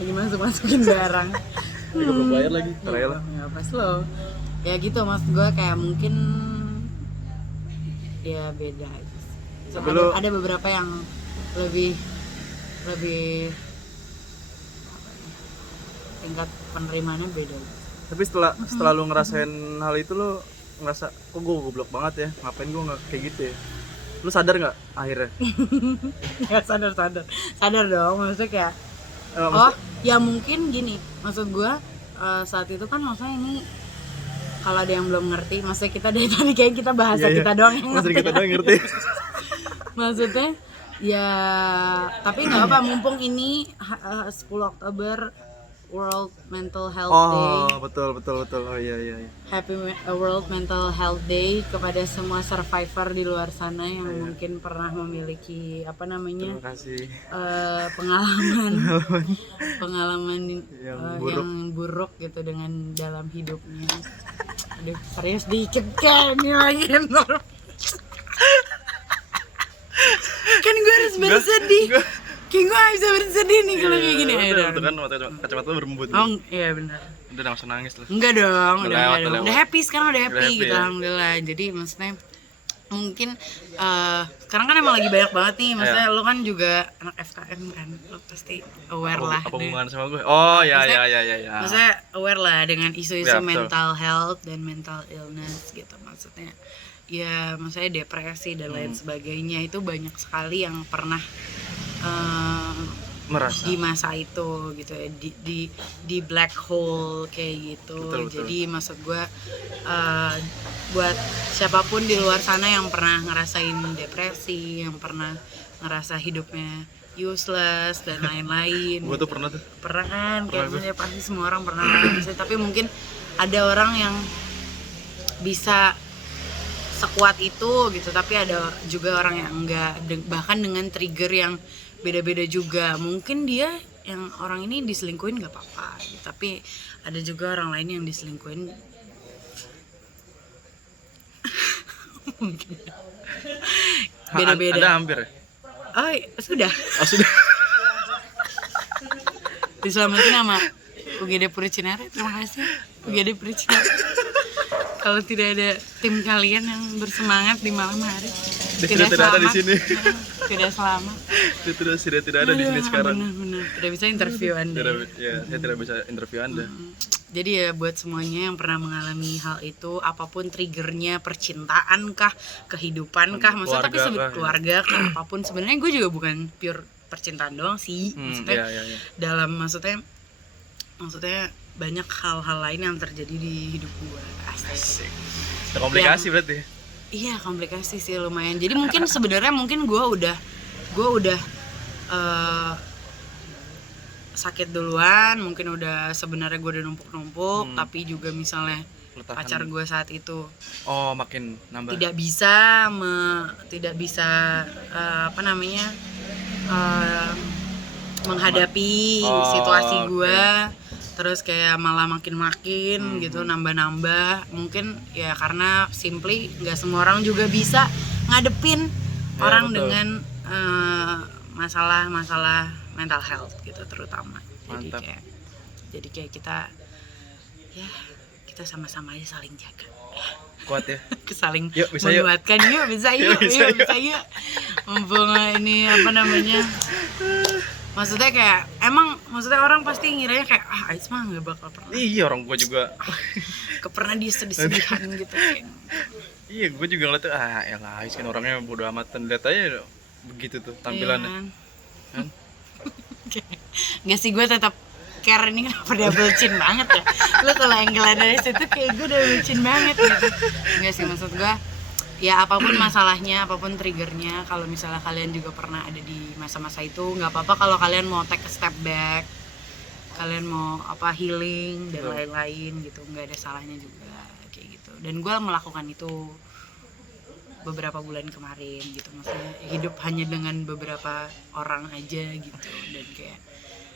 Lagi masukin barang. Gue belum bayar lagi, teraya lah. Ya pas lo. Ya gitu maksud gue kayak mungkin ya beda aja sih. So, ada beberapa yang lebih apa ya, tingkat penerimaannya beda. Tapi setelah lu ngerasain hal itu lu ngerasa kok gue goblok banget ya, ngapain gue nggak kayak gitu ya? Lu sadar nggak akhirnya? Ya sadar dong, maksudnya kayak oh ya mungkin gini, maksud gue saat itu kan maksudnya ini kalau ada yang belum ngerti, maksudnya kita dari tadi kayak kita bahasa kita doang yang ngerti. Kita doang ngerti. Maksudnya ya tapi nggak apa, mumpung ini 10 Oktober World Mental Health Day. Oh betul. Oh iya. Happy World Mental Health Day kepada semua survivor di luar sana yang mungkin pernah memiliki apa namanya Terima kasih. pengalaman yang buruk gitu dengan dalam hidupnya. Aduh serius dikit kan ini lagi kan gue harus bersedih. Kayak gue gak bisa bersedih nih kalau kayak gini. Itu kan kacamata lu berembut. Oh iya benar. Udah langsung nangis lah. Enggak dong, udah happy sekarang, udah happy gitu ya. alhamdulillah. Jadi maksudnya mungkin sekarang kan emang lagi banyak banget nih, maksudnya lo kan juga anak FKM kan, lo pasti aware lah. Apa hubungan sama gue? Oh ya. Maksudnya aware lah dengan isu-isu Ya, mental health dan mental illness gitu, maksudnya ya maksudnya depresi dan lain sebagainya itu banyak sekali yang pernah merasa di masa itu gitu ya, di black hole kayak gitu. Betul. Jadi maksud gue buat siapapun di luar sana yang pernah ngerasain depresi, yang pernah ngerasa hidupnya useless dan lain-lain. Gue tuh pernah kan kayak maksudnya pasti semua orang pernah ngerasain, tapi mungkin ada orang yang bisa sekuat itu gitu, tapi ada juga orang yang enggak, bahkan dengan trigger yang beda-beda juga. Mungkin dia yang orang ini diselingkuhin nggak apa-apa gitu, tapi ada juga orang lain yang diselingkuhin mungkin beda-beda. Ada hampir ya? Oh sudah diselamatin sama UGD Puri Cinere. Terima kasih UGD Puri Cinere. Kalau tidak ada tim kalian yang bersemangat di malam hari, tidak ada di sini. Tidak selamat. Sudah tidak ada di sini sekarang. Benar. Tidak bisa interview Anda. Saya tidak bisa interview Anda. Jadi ya buat semuanya yang pernah mengalami hal itu, apapun triggernya, percintaan kah, kehidupan kah, maksudnya tapi keluarga kah, apapun. Sebenarnya gue juga bukan pure percintaan doang sih. Maksudnya dalam maksudnya banyak hal-hal lain yang terjadi di hidup gue. Asik. Ada komplikasi berarti. Iya, komplikasi sih lumayan. Jadi mungkin sebenarnya gue udah sakit duluan, mungkin udah sebenarnya gue udah numpuk-numpuk, tapi juga misalnya pacar gue saat itu makin nambah. Tidak bisa menghadapi situasi gue. Terus kayak malah makin gitu, nambah mungkin ya karena simply nggak semua orang juga bisa ngadepin orang betul. Dengan masalah mental health gitu terutama. Mantap. Jadi kayak kita sama-sama aja saling jaga. Kuat ya. Saling menguatkan. Yuk bisa yuk. Mumpung ini apa namanya? Maksudnya kayak maksudnya orang pasti ngiranya kayak Ais mah nggak bakal pernah. Iya, orang gue juga pernah dia sedih-sedihan gitu kayak. Iya, gue juga ngeliat elah Ais kan orangnya bodo amat, lihat aja begitu tuh tampilannya. Kan? Nggak sih, gue tetap care. Ini kenapa double chin banget ya? Lo kalau angle dari situ kayak gue double chin banget gitu. Nggak sih, maksud gue ya apapun masalahnya, apapun triggernya, kalau misalnya kalian juga pernah ada di masa-masa itu, nggak apa-apa kalau kalian mau take a step back, kalian mau healing dan lain-lain gitu, nggak ada salahnya juga kayak gitu. Dan gue melakukan itu beberapa bulan kemarin gitu, maksudnya hidup hanya dengan beberapa orang aja gitu, dan kayak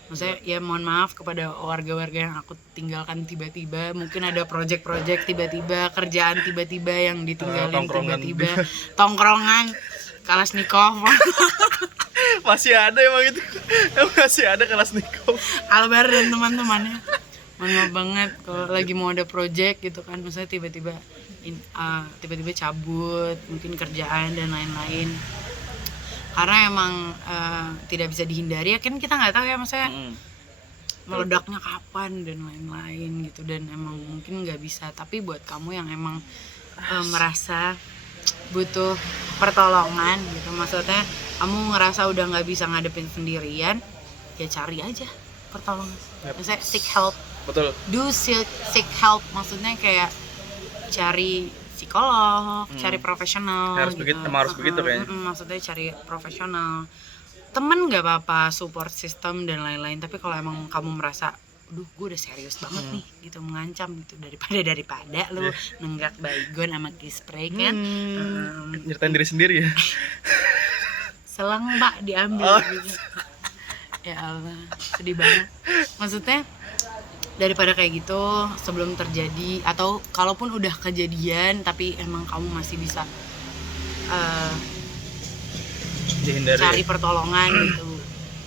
maksudnya ya mohon maaf kepada warga-warga yang aku tinggalkan tiba-tiba, mungkin ada project-project tiba-tiba, kerjaan tiba-tiba yang ditinggalin tiba-tiba, tongkrongan Kalashnikov masih ada emang itu, masih ada Kalashnikov, Albar dan teman-temannya mohon maaf banget kalau lagi mau ada project gitu kan, maksudnya tiba-tiba cabut, mungkin kerjaan dan lain-lain, karena emang tidak bisa dihindari ya kan, kita nggak tahu ya maksudnya meledaknya kapan dan lain-lain gitu, dan emang mungkin nggak bisa. Tapi buat kamu yang emang merasa butuh pertolongan gitu, maksudnya kamu ngerasa udah nggak bisa ngadepin sendirian, ya cari aja pertolongan. Maksudnya seek help. Betul. Do seek help, maksudnya kayak cari psikolog, cari profesional. Harus begitu, emang harus begitu kayaknya. Maksudnya cari profesional. Temen nggak apa-apa, support system dan lain-lain. Tapi kalau emang kamu merasa, aduh gue udah serius banget nih gitu, mengancam gitu, daripada lu nenggak baygon sama kiss spray kan, nyertain diri sendiri ya. Selang mbak diambil gitu. Ya Allah, sedih banget. Maksudnya daripada kayak gitu, sebelum terjadi atau kalaupun udah kejadian tapi emang kamu masih bisa Dihindari. cari pertolongan gitu,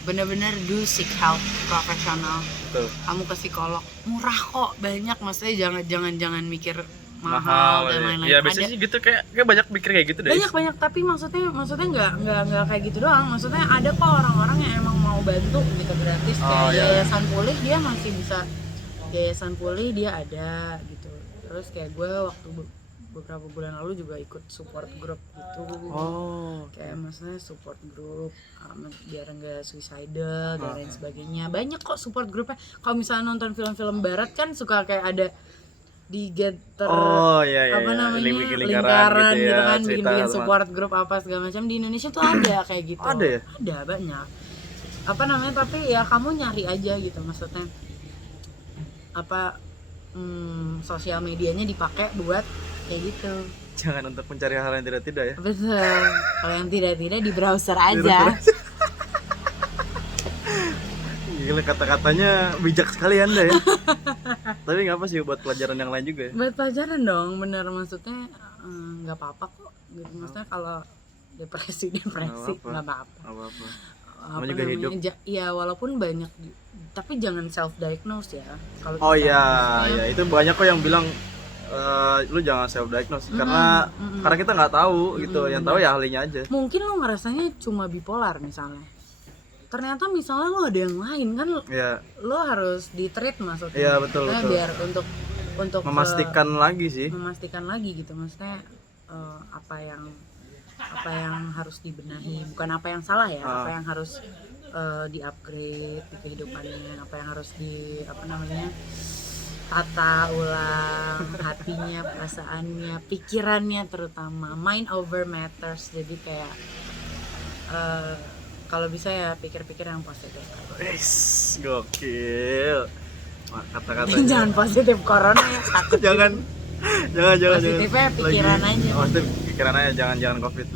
bener-bener do seek help profesional. Betul. Kamu ke psikolog murah kok, banyak, maksudnya jangan mikir mahal dan lain-lain. Ya biasanya sih gitu, kayak banyak mikir kayak gitu deh. Banyak, tapi maksudnya nggak kayak gitu doang. Maksudnya ada kok orang-orang yang emang mau bantu gitu gratis, kayak yayasan pulih, dia masih bisa, yayasan pulih dia ada gitu. Terus kayak gue waktu beberapa bulan lalu juga ikut support group gitu. Kayak maksudnya support group biar enggak suicidal dan lain sebagainya. Banyak kok support groupnya. Kalau misalnya nonton film-film barat kan suka kayak ada di apa namanya, lingkaran gitu kan, bikin support group apa segala macam. Di Indonesia tuh ada kayak gitu. Ada ya? Ada banyak. Apa namanya, tapi ya kamu nyari aja gitu, maksudnya apa, sosial medianya dipakai buat kayak gitu. Jangan untuk mencari hal yang tidak ya. Betul. Kalau yang tidak di browser aja. Gila, kata-katanya bijak sekali Anda ya. Tapi nggak apa sih, buat pelajaran yang lain juga ya. Buat pelajaran dong, bener, maksudnya nggak apa-apa kok gitu. Maksudnya kalau depresi nggak apa-apa. Apa juga hidup. Iya, walaupun banyak, tapi jangan self diagnose ya. Kalau ya itu banyak kok yang bilang lu jangan self diagnose karena kita nggak tahu gitu. Yang tahu ya ahlinya aja. Mungkin lu ngerasanya cuma bipolar misalnya, ternyata misalnya lo ada yang lain kan, lo harus di treat maksudnya. Iya, betul. Biar untuk memastikan lagi gitu, maksudnya apa yang harus dibenahi, bukan apa yang salah ya, apa yang harus di-upgrade di kehidupannya, apa yang harus tata ulang hatinya, perasaannya, pikirannya, terutama mind over matters. Jadi kayak kalau bisa ya pikir-pikir yang positif. Gokil. Kata-katanya. Jangan positif corona ya, takut. jangan. Positifnya pikiran aja. Positif pikiran aja, jangan covid.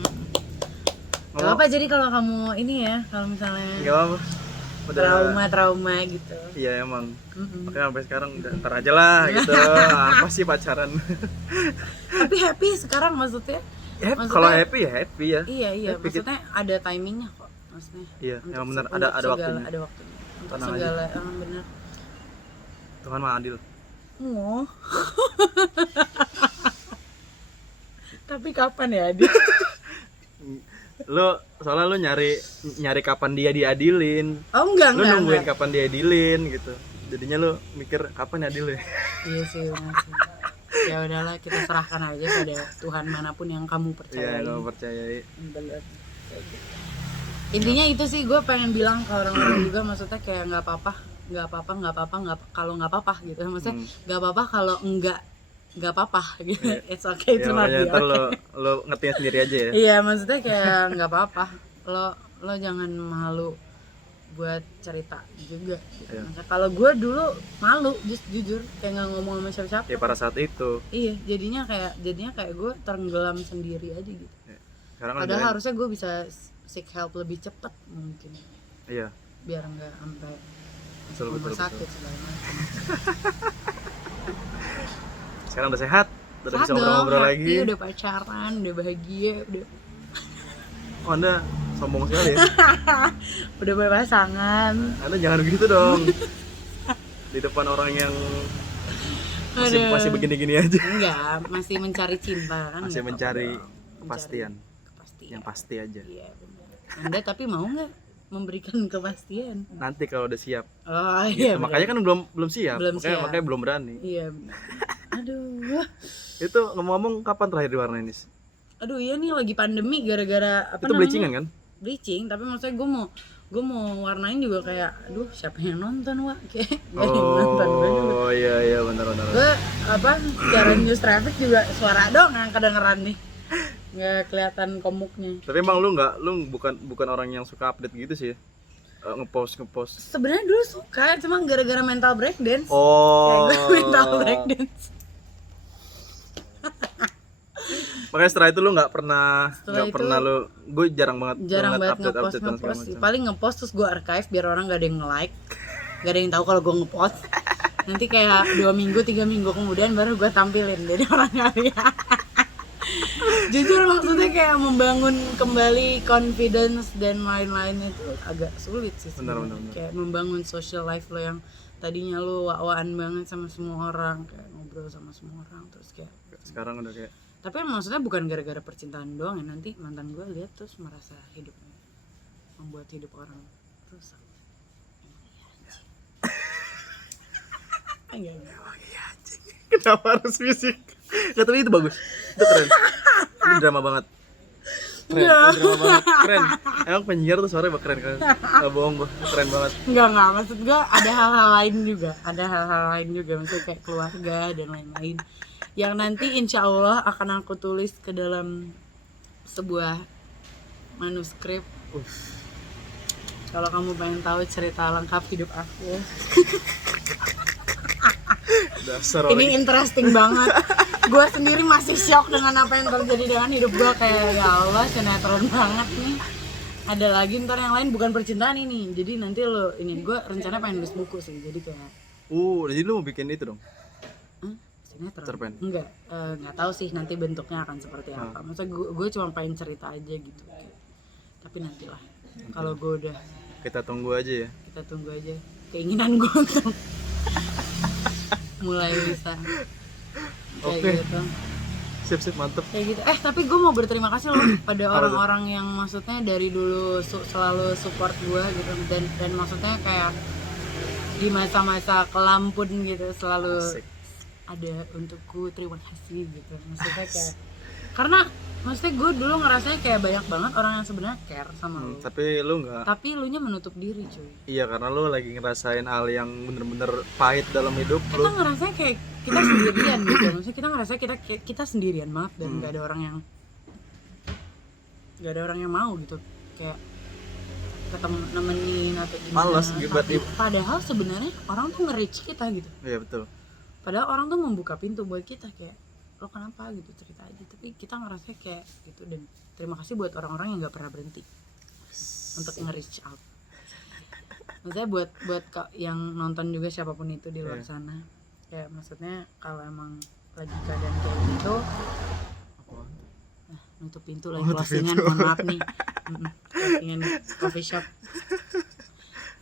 Gak apa, jadi kalau kamu ini ya, kalau misalnya gak apa. Trauma gitu. Iya emang. Makanya sampai sekarang udah ntar aja lah gitu. Apa sih pacaran? Tapi happy sekarang maksudnya. Kalau happy ya. Iya, happy maksudnya ada timingnya kok, maksudnya. Iya, emang benar ada waktunya. Ada waktunya. Untuk Tenang segala, benar. Tuhan Maha Adil. Tapi kapan ya Adil? Soalnya lu nyari kapan dia diadilin. Enggak. Lu nungguin kapan dia diadilin gitu. Jadinya lu mikir kapan adil ya? Iya sih, masih. Ya udahlah, kita serahkan aja pada Tuhan manapun yang kamu percayai. Iya, kamu percayai. Bener. Intinya itu sih, gue pengen bilang ke orang-orang juga, maksudnya kayak nggak apa-apa kalau nggak apa-apa gitu. Maksudnya nggak apa-apa kalau nggak apa-apa gitu. It's okay to not be okay. Lo ngertiin sendiri aja ya. Iya, maksudnya kayak nggak apa-apa. Lo jangan malu buat cerita juga gitu. Kalau gue dulu malu, jujur kayak nggak ngomong sama siapa-siapa. Ya pada saat itu. Iya, jadinya kayak gue tenggelam sendiri aja gitu. Sekarang padahal harusnya gue bisa seek help lebih cepat mungkin. Iya. Biar nggak sampai betul. sakit segala macam. Sekarang udah sehat, udah bisa ngobrol-ngobrol lagi. Udah pacaran, udah bahagia, udah. Oh, Anda sombong sekali ya. Udah berpasangan. Anda jangan begitu dong. di depan orang yang masih begini-gini aja. Enggak, masih mencari cinta kan. Masih nggak mencari apa-apa dong. kepastian. Kepastian. Yang pasti aja. Iya benar. Anda tapi mau nggak memberikan kepastian? Nanti kalau udah siap. Oh Gitu. iya. Makanya kan belum siap. Belum siap. Makanya belum berani. Iya. Benar. Aduh. Itu ngomong-ngomong kapan terakhir diwarnain ini? Aduh iya nih lagi pandemi gara-gara apa Itu namanya? bleachingan kan? Bleaching, tapi maksudnya gue mau warnain juga kayak aduh siapa yang nonton Wak, kayak gak ada yang nonton gue juga. Oh iya benar. Gue apa secara news traffic juga suara dong yang kedengeran nih, nggak kelihatan komuknya. Tapi emang lu bukan orang yang suka update gitu sih ya? Ngepost Sebenarnya dulu suka, cuma gara-gara mental breakdance. oh Kayak gue mental breakdance. makanya setelah itu lu nggak pernah lu, gue jarang banget ngepost update dan segala sih. macam. Paling ngepost terus gue archive biar orang gak ada yang nge-like, gak ada yang tahu kalau gue ngepost. Nanti kayak 2 minggu 3 minggu kemudian baru gue tampilin, jadi orang nggak lihat. Jujur maksudnya kayak membangun kembali confidence dan lain-lain itu agak sulit sih sebenarnya. Benar. Kayak membangun social life lo yang tadinya lo wak-waan banget sama semua orang, kayak ngobrol sama semua orang, terus kayak Sekarang udah kayak tapi maksudnya bukan gara-gara percintaan doang ya, nanti mantan gue lihat terus merasa hidupnya membuat hidup orang rusak. Enggak. kenapa harus fisik? Nggak, tapi itu bagus, itu keren, ini drama banget, keren. Emang penyiar tuh suaranya keren. Nggak bohong gue, keren banget. Enggak, maksud gue ada hal-hal lain juga, maksudnya kayak keluarga dan lain-lain yang nanti insya Allah akan aku tulis ke dalam sebuah manuskrip. Kalau kamu pengen tahu cerita lengkap hidup aku, Dasar ini interesting banget. Gue sendiri masih shock dengan apa yang terjadi dengan hidup gue, kayak ya Allah sinetron banget nih. Ada lagi ntar yang lain bukan percintaan ini, jadi nanti lo ini gue rencana pengen nulis buku sih, jadi kayak jadi lu mau bikin itu dong? sinetron? Cerpen? Enggak, nggak tahu sih nanti bentuknya akan seperti apa. Maksudnya gue cuma pengen cerita aja gitu. Tapi nantilah, kalau gue udah, Kita tunggu aja ya. kita tunggu aja keinginan gue untuk mulai bisa kayak Oke. gitu. Sip mantep. Kayak gitu. Tapi gue mau berterima kasih loh pada orang-orang yang maksudnya dari dulu selalu support gue gitu, dan maksudnya kayak di masa-masa kelampun gitu selalu Asik. ada untukku, terima kasih gitu. Maksudnya kayak karena maksudnya gue dulu ngerasanya kayak banyak banget orang yang sebenarnya care sama lu, Tapi lu nggak. tapi lu nya menutup diri cuy. Iya, karena lu lagi ngerasain hal yang bener-bener pahit dalam hidup Kita lu. ngerasanya kayak kita sendirian gitu, maksudnya kita ngerasa kita sendirian banget dan nggak ada orang yang mau gitu kayak ketemu nemenin atau gimana. Malas gitu. Padahal sebenarnya orang tuh nge-reach kita gitu. Iya betul. Padahal orang tuh membuka pintu buat kita kayak lo kenapa gitu, cerita aja. Tapi kita ngerasa kayak gitu, dan terima kasih buat orang-orang yang nggak pernah berhenti untuk nge-reach out. Maksudnya buat yang nonton juga siapapun itu di luar sana, kayak maksudnya kalau emang lagi keadaan kayak gitu, nutup pintu lagi, closingan, mohon maaf nih, closingan coffee shop.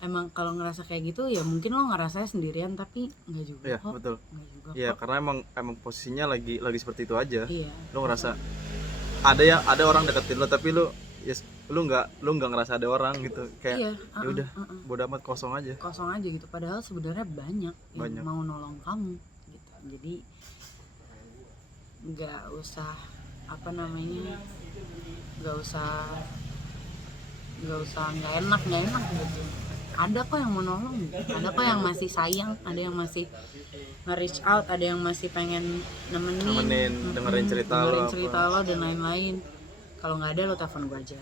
Emang kalau ngerasa kayak gitu ya mungkin lo ngerasanya sendirian, tapi enggak juga. Iya betul. Enggak juga. Iya, karena emang posisinya lagi seperti itu aja. Iya. Lu ngerasa ada orang deketin lo, tapi lu lu nggak ngerasa ada orang gitu, kayak Iya, ya udah bodo amat, kosong aja gitu. Padahal sebenarnya banyak yang mau nolong kamu gitu. Jadi nggak usah nggak enak gitu. Ada kok yang mau nolong, ada kok yang masih sayang, ada yang masih nge-reach out, ada yang masih pengen nemenin dengerin cerita lo dan lain-lain. Kalau nggak ada lo telepon gue aja.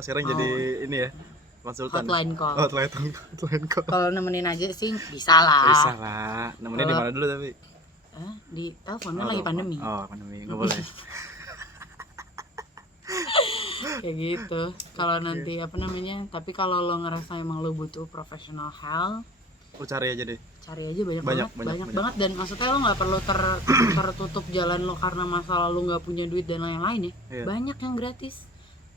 Sekarang jadi ini ya, konsultan. Hotline call. Hotline call. Kalau nemenin aja sih bisa lah. Nemenin di mana dulu tapi? Di teleponnya lagi pandemi. Pandemi nggak boleh. Kayak gitu. Kalau nanti tapi kalau lo ngerasa emang lo butuh professional help, Lo cari aja deh. cari aja banyak Banyak. banget. Dan maksudnya lo nggak perlu tertutup jalan lo karena masalah lo nggak punya duit dan lain-lain ya. Iya. Banyak yang gratis,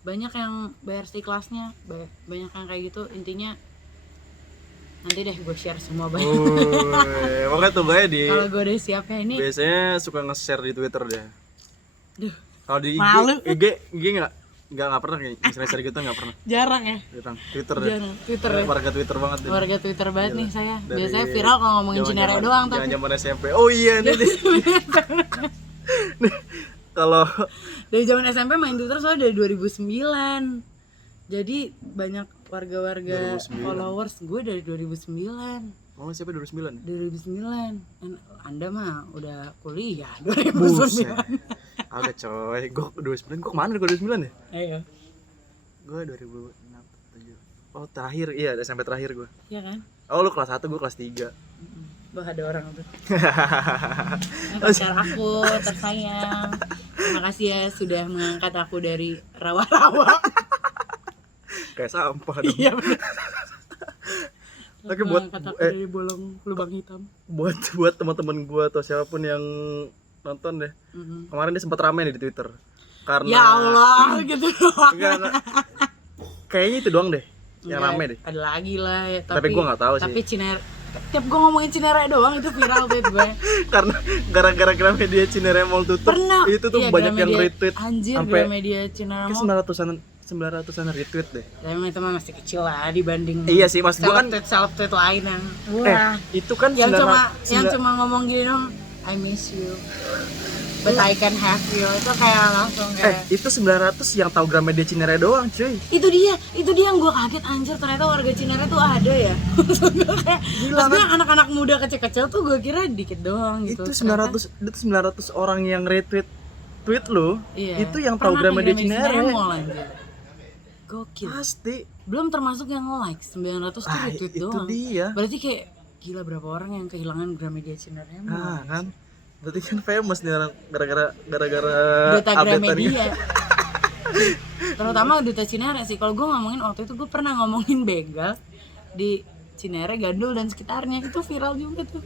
banyak yang bayar seikhlasnya, banyak yang kayak gitu. Intinya Nanti deh gue share semua banyak. Makanya tuh gue di Kalau gue udah siap ya ini. biasanya suka nge-share di Twitter deh. Duh, Kalau di malu. IG nggak pernah kayak share gitu nggak pernah. Jarang ya. Twitter deh. Jarang. Twitter ya. Warga Twitter banget deh. Warga Twitter banget Gila. nih saya. Dari Biasanya viral kalau ngomongin Cinere doang tapi. Zaman SMP. Oh iya nih. Nih, kalau Dari zaman SMP main Twitter soalnya dari 2009. Jadi banyak warga-warga 2009. followers gue dari 2009. mau siapa 2009? 2009. Anda mah udah kuliah Buset. 2009. Agak coy. Gue 2009. Gue kemana gue 2009 ya? Ayo. Gue 2006 7. Oh terakhir, iya SMP terakhir gue. Iya kan? Oh lu kelas 1, gue kelas 3. Bah ada orang tuh. Ini pacar aku tersayang. Terima kasih ya sudah mengangkat aku dari rawa-rawa. Kayak sampah dong. Iya benar. Tapi buat Mengangkat aku dari bolong lubang hitam. buat teman-teman gue atau siapapun yang nonton deh. Kemarin dia sempat rame nih di Twitter. Karena Ya Allah gitu doang. enggak. Kayaknya itu doang deh yang Enggak, rame deh. Ada lagi lah ya. Tapi gue nggak tahu sih. Tapi Cinere, tiap gue ngomongin Cinere doang itu viral tweet gue. Karena gara-gara Gramedia Cinere Mall tutup, Pernah. itu tuh Iya, banyak yang Gramedia- retweet. Anjir, sampai Gramedia Cinere kayak Mall. 900-an retweet deh. Tapi itu mah masih kecil lah dibanding. Iya sih, maksud gua kan seleb tweet lain yang wah. itu kan yang 900 cuma ngomong gini dong, I miss you but I can have you, itu kayak langsung kayak itu 900 yang tahu Gramedia Cinere doang, cuy. itu dia yang gue kaget, anjir ternyata warga Cinere tuh ada ya. Maksudnya anak-anak muda kecil-kecil tuh gue kira dikit doang gitu. Itu 900 orang yang retweet tweet lu, Iya. itu yang tahu Pernah Gramedia ke Cinere. Mall, anjir. Gokil. Pasti. Belum termasuk yang like 900 tuh retweet itu doang. dia. Berarti kayak gila berapa orang yang kehilangan Gramedia Cinere Mall. Nah, kan. Berarti kan famous nih orang gara-gara Duta update-an Gramedia. Terutama Duta Cinere sih. Kalau gue ngomongin waktu itu gue pernah ngomongin begal di Cinere, Gandul dan sekitarnya, itu viral juga tuh.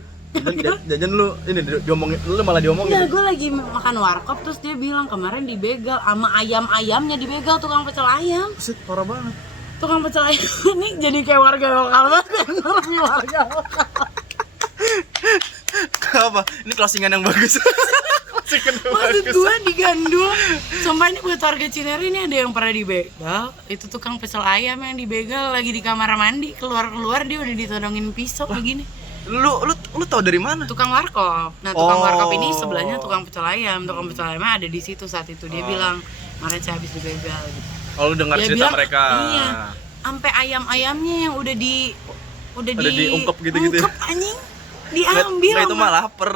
Jajan lu ini diomongin, lu malah diomongin. Iya, gue lagi makan warkop terus dia bilang kemarin dibegal sama ayam-ayamnya, dibegal tukang pecel ayam. Buset, parah banget. Tukang pecel ayam ini jadi kayak warga lokal banget, yang warga lokal. Apa? Ini closingan yang bagus. Closingan yang Maksud bagus. gue di Gandul, sumpah ini buat warga Cinere, ini ada yang pernah dibegal. Itu tukang pecel ayam yang dibegal lagi di kamar mandi, keluar dia udah ditodongin pisau begini. Lu tau dari mana? Tukang warkop. Nah, tukang Oh. warkop ini sebelahnya tukang pecel ayam. Tukang pecel ayamnya ada di situ saat itu. Dia bilang, kemarin saya habis dibegal gitu. Oh, lu dengar Dia cerita bilang, mereka. Iya. Sampai ayam-ayamnya yang udah diungkep gitu-gitu ya? ungkep, anjing. Diambil. Nggak, itu sama- mah lapar.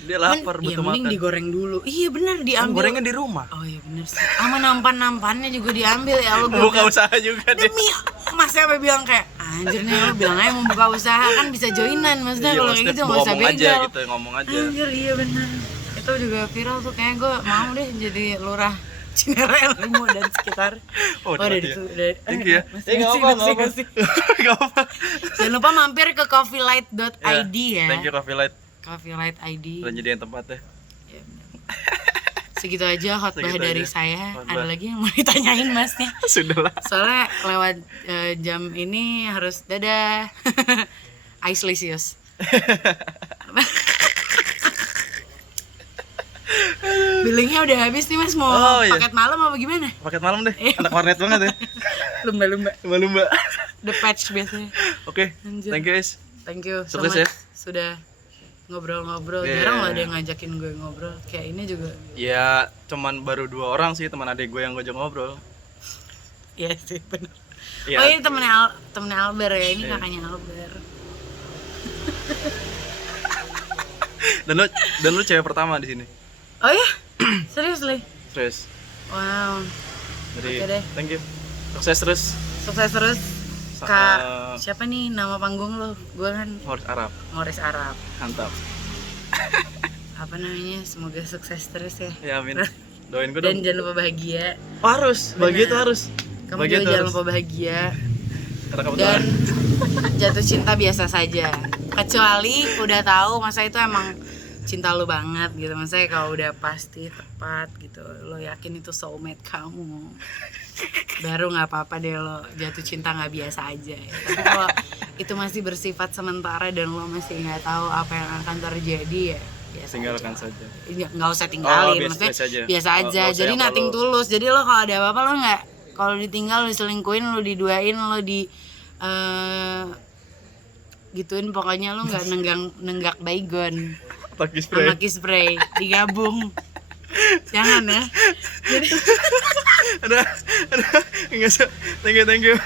Dia lapar Iya, butuh mending makan. digoreng dulu. Iya bener, Kan diambil. gorengan di rumah. Oh iya bener sih. Sama nampan-nampannya juga diambil ya Allah. Buka usaha juga deh. Demi masnya sampai bilang kayak anjir nih lo bilang aja mau buka usaha kan bisa joinan, maksudnya kalau kayak gitu nggak usah ngomong aja begal. gitu, ngomong aja. Anjir iya bener. Itu juga viral tuh, kayak gue mau deh jadi lurah Cinere Ilmu dan sekitar. Oh, udah udah itu ya. udah. Thank you ya. Masih, Nggak masih, apa-apa, masih, nggak masih. Gak apa. Jangan lupa mampir ke coffeelight.id ya. Thank you Coffee Light. Coffeelight ID. Udah jadi yang tempatnya. Ya, segitu aja khotbah Segitu dari aja. saya. Khotbah. Ada lagi yang mau ditanyain masnya? Sudahlah. Soalnya lewat jam ini harus dadah. Aislisius. Billingnya udah habis nih mas, mau Oh, iya. paket malam apa gimana? Paket malam deh. Anak warnet banget ya. Lumba-lumba. Lumba-lumba. The patch biasanya. Oke. Anjir. Thank you guys. Thank you so Sukses much ya. sudah ngobrol-ngobrol. Yeah. Jarang loh ada yang ngajakin gue ngobrol. Kayak ini juga. Ya, cuman baru 2 orang sih teman adik gue yang ngajak ngobrol. Iya sih bener. Iya. Oh ini temennya Albert ya, ini Iya. kakaknya Albert. Dan lu cewek pertama di sini. Oh ya? Serius Li? Terus. Wow. Jadi Oke deh. thank you. Sukses terus. Sukses terus. Sa- Kak, siapa nih nama panggung lo? Gue kan Morris Arab. Morris Arab. Mantap. Apa namanya? Semoga sukses terus ya. Ya amin. Doain gue Dan dong. jangan lupa bahagia. Harus, bahagia itu Benar. harus. Kamu Bahagia juga itu jangan harus. lupa bahagia. Karena kamu Dan jatuh cinta biasa saja. Kecuali udah tahu masa itu emang cinta lo banget gitu, maksudnya kalau udah pasti tepat gitu, lo yakin itu soulmate kamu, baru nggak apa-apa deh lo jatuh cinta nggak biasa aja ya. Tapi kalau itu masih bersifat sementara dan lo masih nggak tahu apa yang akan terjadi ya biasa Tinggalkan aja. saja. Nggak usah tinggalin, maksudnya biasa aja. Jadi nothing tulus. Jadi lo kalau ada apa-apa lo nggak, kalau ditinggal, lo diselingkuhin, lo diduain, lo di gituin, pokoknya lo nggak nenggak baygon sama kiss spray digabung. Jangan ya. Jadi ada nggak usah, thank you